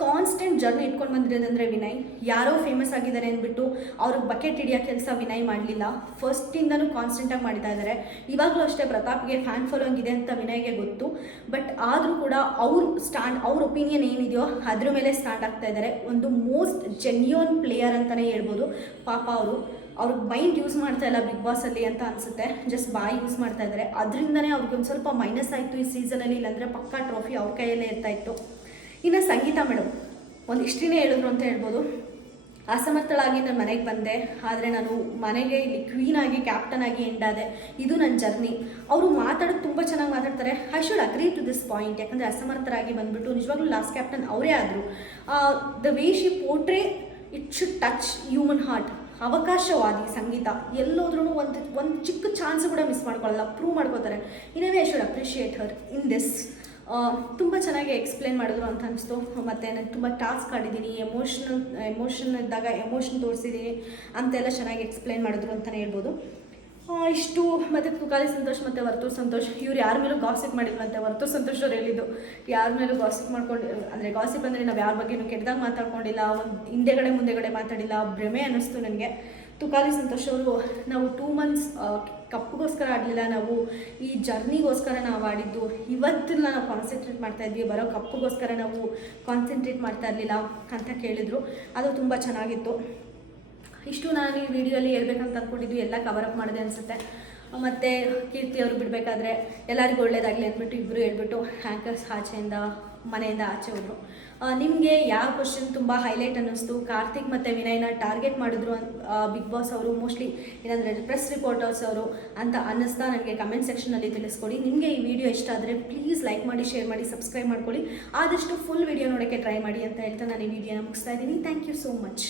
ಕಾನ್ಸ್ಟೆಂಟ್ ಜರ್ನಿ ಇಟ್ಕೊಂಡು ಬಂದಿರೋದಂದರೆ ವಿನಯ್. ಯಾರೋ ಫೇಮಸ್ ಆಗಿದ್ದಾರೆ ಅಂದ್ಬಿಟ್ಟು ಅವ್ರಿಗೆ ಬಕೆಟ್ ಹಿಡಿಯೋ ಕೆಲಸ ವಿನಯ್ ಮಾಡಲಿಲ್ಲ. ಫಸ್ಟಿಂದನೂ ಕಾನ್ಸ್ಟೆಂಟಾಗಿ ಮಾಡ್ತಾ ಇದ್ದಾರೆ. ಇವಾಗಲೂ ಅಷ್ಟೇ ಪ್ರತಾಪ್ಗೆ ಫ್ಯಾನ್ ಫಾಲೋಯಿಂಗ್ ಇದೆ ಅಂತ ವಿನಯ್ಗೆ ಗೊತ್ತು. ಬಟ್ ಆದರೂ ಕೂಡ ಅವ್ರ ಒಪಿನಿಯನ್ ಏನಿದೆಯೋ ಅದ್ರ ಮೇಲೆ ಸ್ಟ್ಯಾಂಡ್ ಆಗ್ತಾ ಇದ್ದಾರೆ. ಒಂದು ಮೋಸ್ಟ್ ಜೆನ್ಯೂನ್ ಪ್ಲೇಯರ್ ಅಂತಲೇ ಹೇಳ್ಬೋದು. ಪಾಪ ಅವ್ರಿಗೆ ಮೈಂಡ್ ಯೂಸ್ ಮಾಡ್ತಾ ಇಲ್ಲ ಬಿಗ್ ಬಾಸಲ್ಲಿ ಅಂತ ಅನಿಸುತ್ತೆ. ಜಸ್ಟ್ ಬಾಯಿ ಯೂಸ್ ಮಾಡ್ತಾ ಇದ್ದಾರೆ. ಅದರಿಂದನೇ ಅವ್ರಿಗೊಂದು ಸ್ವಲ್ಪ ಮೈನಸ್ ಆಯಿತು ಈ ಸೀಸನಲ್ಲಿ. ಇಲ್ಲಾಂದರೆ ಪಕ್ಕಾ ಟ್ರೋಫಿ ಅವ್ರ ಕೈಯಲ್ಲೇ ಇರ್ತಾಯಿತ್ತು. ಇನ್ನು ಸಂಗೀತ ಮೇಡಮ್ ಒಂದು ಹಿಸ್ಟ್ರಿನೇ ಹೇಳಿದ್ರು ಅಂತ ಹೇಳ್ಬೋದು. ಅಸಮರ್ಥಳಾಗಿ ನಾನು ಮನೆಗೆ ಬಂದೆ, ಆದರೆ ನಾನು ಮನೆಗೆ ಇಲ್ಲಿ ಕ್ವೀನ್ ಆಗಿ ಕ್ಯಾಪ್ಟನ್ ಆಗಿ ಎಂಡಾದೆ. ಇದು ನನ್ನ ಜರ್ನಿ. ಅವರು ಮಾತಾಡೋದು ತುಂಬ ಚೆನ್ನಾಗಿ ಮಾತಾಡ್ತಾರೆ. I should agree to this point. ಯಾಕಂದರೆ ಅಸಮರ್ಥರಾಗಿ ಬಂದುಬಿಟ್ಟು ನಿಜವಾಗ್ಲೂ ಲಾಸ್ಟ್ ಕ್ಯಾಪ್ಟನ್ ಅವರೇ ಆದರು. The way she portray it should touch human heart. ಅವಕಾಶವಾದಿ ಸಂಗೀತ ಎಲ್ಲೋದ್ರೂ ಒಂದು ಚಿಕ್ಕ ಚಾನ್ಸ್ ಕೂಡ ಮಿಸ್ ಮಾಡ್ಕೊಳ್ಳಲ್ಲ, ಪ್ರೂವ್ ಮಾಡ್ಕೋತಾರೆ. In a way I should appreciate her in this. ತುಂಬ ಚೆನ್ನಾಗಿ ಎಕ್ಸ್ಪ್ಲೇನ್ ಮಾಡಿದ್ರು ಅಂತ ಅನಿಸ್ತು. ಮತ್ತು ನಾನು ತುಂಬ ಟಾಸ್ಕ್ ಆಡಿದ್ದೀನಿ, ಎಮೋಷನ್ ಇದ್ದಾಗ ಎಮೋಷನ್ ತೋರಿಸಿದ್ದೀನಿ ಅಂತೆಲ್ಲ ಚೆನ್ನಾಗಿ ಎಕ್ಸ್ಪ್ಲೇನ್ ಮಾಡಿದ್ರು ಅಂತಲೇ ಹೇಳ್ಬೋದು. ಇಷ್ಟು ಮತ್ತು ತುಕಾಲಿ ಸಂತೋಷ್ ಮತ್ತು ವರ್ತೂರ್ ಸಂತೋಷ್ ಇವ್ರು ಯಾರ ಮೇಲೂ ಗಾಸಿಪ್ ಮಾಡಿಲ್ವಂತೆ. ವರ್ತೂರ್ ಸಂತೋಷ್ ಅವ್ರು ಹೇಳಿದ್ದು ಯಾರ ಮೇಲೂ ಗಾಸಿಪ್ ಮಾಡ್ಕೊಂಡು, ಅಂದರೆ ಗಾಸಿಪ್ ಅಂದರೆ ನಾವು ಯಾರ ಬಗ್ಗೆನೂ ಕೆಟ್ಟದಾಗ ಮಾತಾಡ್ಕೊಂಡಿಲ್ಲ, ಒಂದು ಮುಂದೆಗಡೆ ಮಾತಾಡಿಲ್ಲ, ಭ್ರಮೆ ಅನ್ನಿಸ್ತು ನನಗೆ. ತುಕಾಲಿ ಸಂತೋಷ್ ಅವರು ನಾವು 2 months ಕಪ್ಪಿಗೋಸ್ಕರ ಆಡಲಿಲ್ಲ, ನಾವು ಈ ಜರ್ನಿಗೋಸ್ಕರ ನಾವು ಆಡಿದ್ದು. ಇವತ್ತನ್ನ ನಾವು ಕಾನ್ಸಂಟ್ರೇಟ್ ಮಾಡ್ತಾಯಿದ್ವಿ, ಬರೋ ಕಪ್ಪಿಗೋಸ್ಕರ ನಾವು ಕಾನ್ಸಂಟ್ರೇಟ್ ಮಾಡ್ತಾ ಇರಲಿಲ್ಲ ಅಂತ ಕೇಳಿದರು. ಅದು ತುಂಬ ಚೆನ್ನಾಗಿತ್ತು. ಇಷ್ಟು ನಾನು ಈ ವಿಡಿಯೋಲಿ ಹೇಳ್ಬೇಕಂತ ಅಂದ್ಕೊಂಡಿದ್ದು ಎಲ್ಲ ಕವರಪ್ ಮಾಡಿದೆ ಅನಿಸುತ್ತೆ. ಮತ್ತು ಕೀರ್ತಿ ಅವರು ಬಿಡಬೇಕಾದ್ರೆ ಎಲ್ಲರಿಗೂ ಒಳ್ಳೇದಾಗಲಿ ಅಂದ್ಬಿಟ್ಟು ಇಬ್ಬರು ಹೇಳ್ಬಿಟ್ಟು ಹ್ಯಾಂಕರ್ಸ್ ಮನೆಯಿಂದ ಆಚೆ ಹೋದರು. ನಿಮಗೆ ಯಾವ ಕ್ವಶನ್ ತುಂಬ ಹೈಲೈಟ್ ಅನ್ನಿಸ್ತು? ಕಾರ್ತಿಕ್ ಮತ್ತು ವಿನಯ್ನ ಟಾರ್ಗೆಟ್ ಮಾಡಿದ್ರು ಬಿಗ್ ಬಾಸ್ ಅವರು, ಮೋಸ್ಟ್ಲಿ ಏನಂದರೆ ಪ್ರೆಸ್ ರಿಪೋರ್ಟರ್ಸ್ ಅವರು ಅಂತ ಅನ್ನಿಸ್ತಾ ನನಗೆ ಕಮೆಂಟ್ ಸೆಕ್ಷನಲ್ಲಿ ತಿಳಿಸ್ಕೊಡಿ. ನಿಮಗೆ ಈ ವಿಡಿಯೋ ಇಷ್ಟ ಆದರೆ ಪ್ಲೀಸ್ ಲೈಕ್ ಮಾಡಿ, ಶೇರ್ ಮಾಡಿ, ಸಬ್ಸ್ಕ್ರೈಬ್ ಮಾಡ್ಕೊಳ್ಳಿ. ಆದಷ್ಟು ಫುಲ್ ವಿಡಿಯೋ ನೋಡೋಕ್ಕೆ ಟ್ರೈ ಮಾಡಿ ಅಂತ ಹೇಳ್ತಾ ನಾನು ಈ ವಿಡಿಯೋನ ಮುಗಿಸ್ತಾ ಇದ್ದೀನಿ. Thank you so much.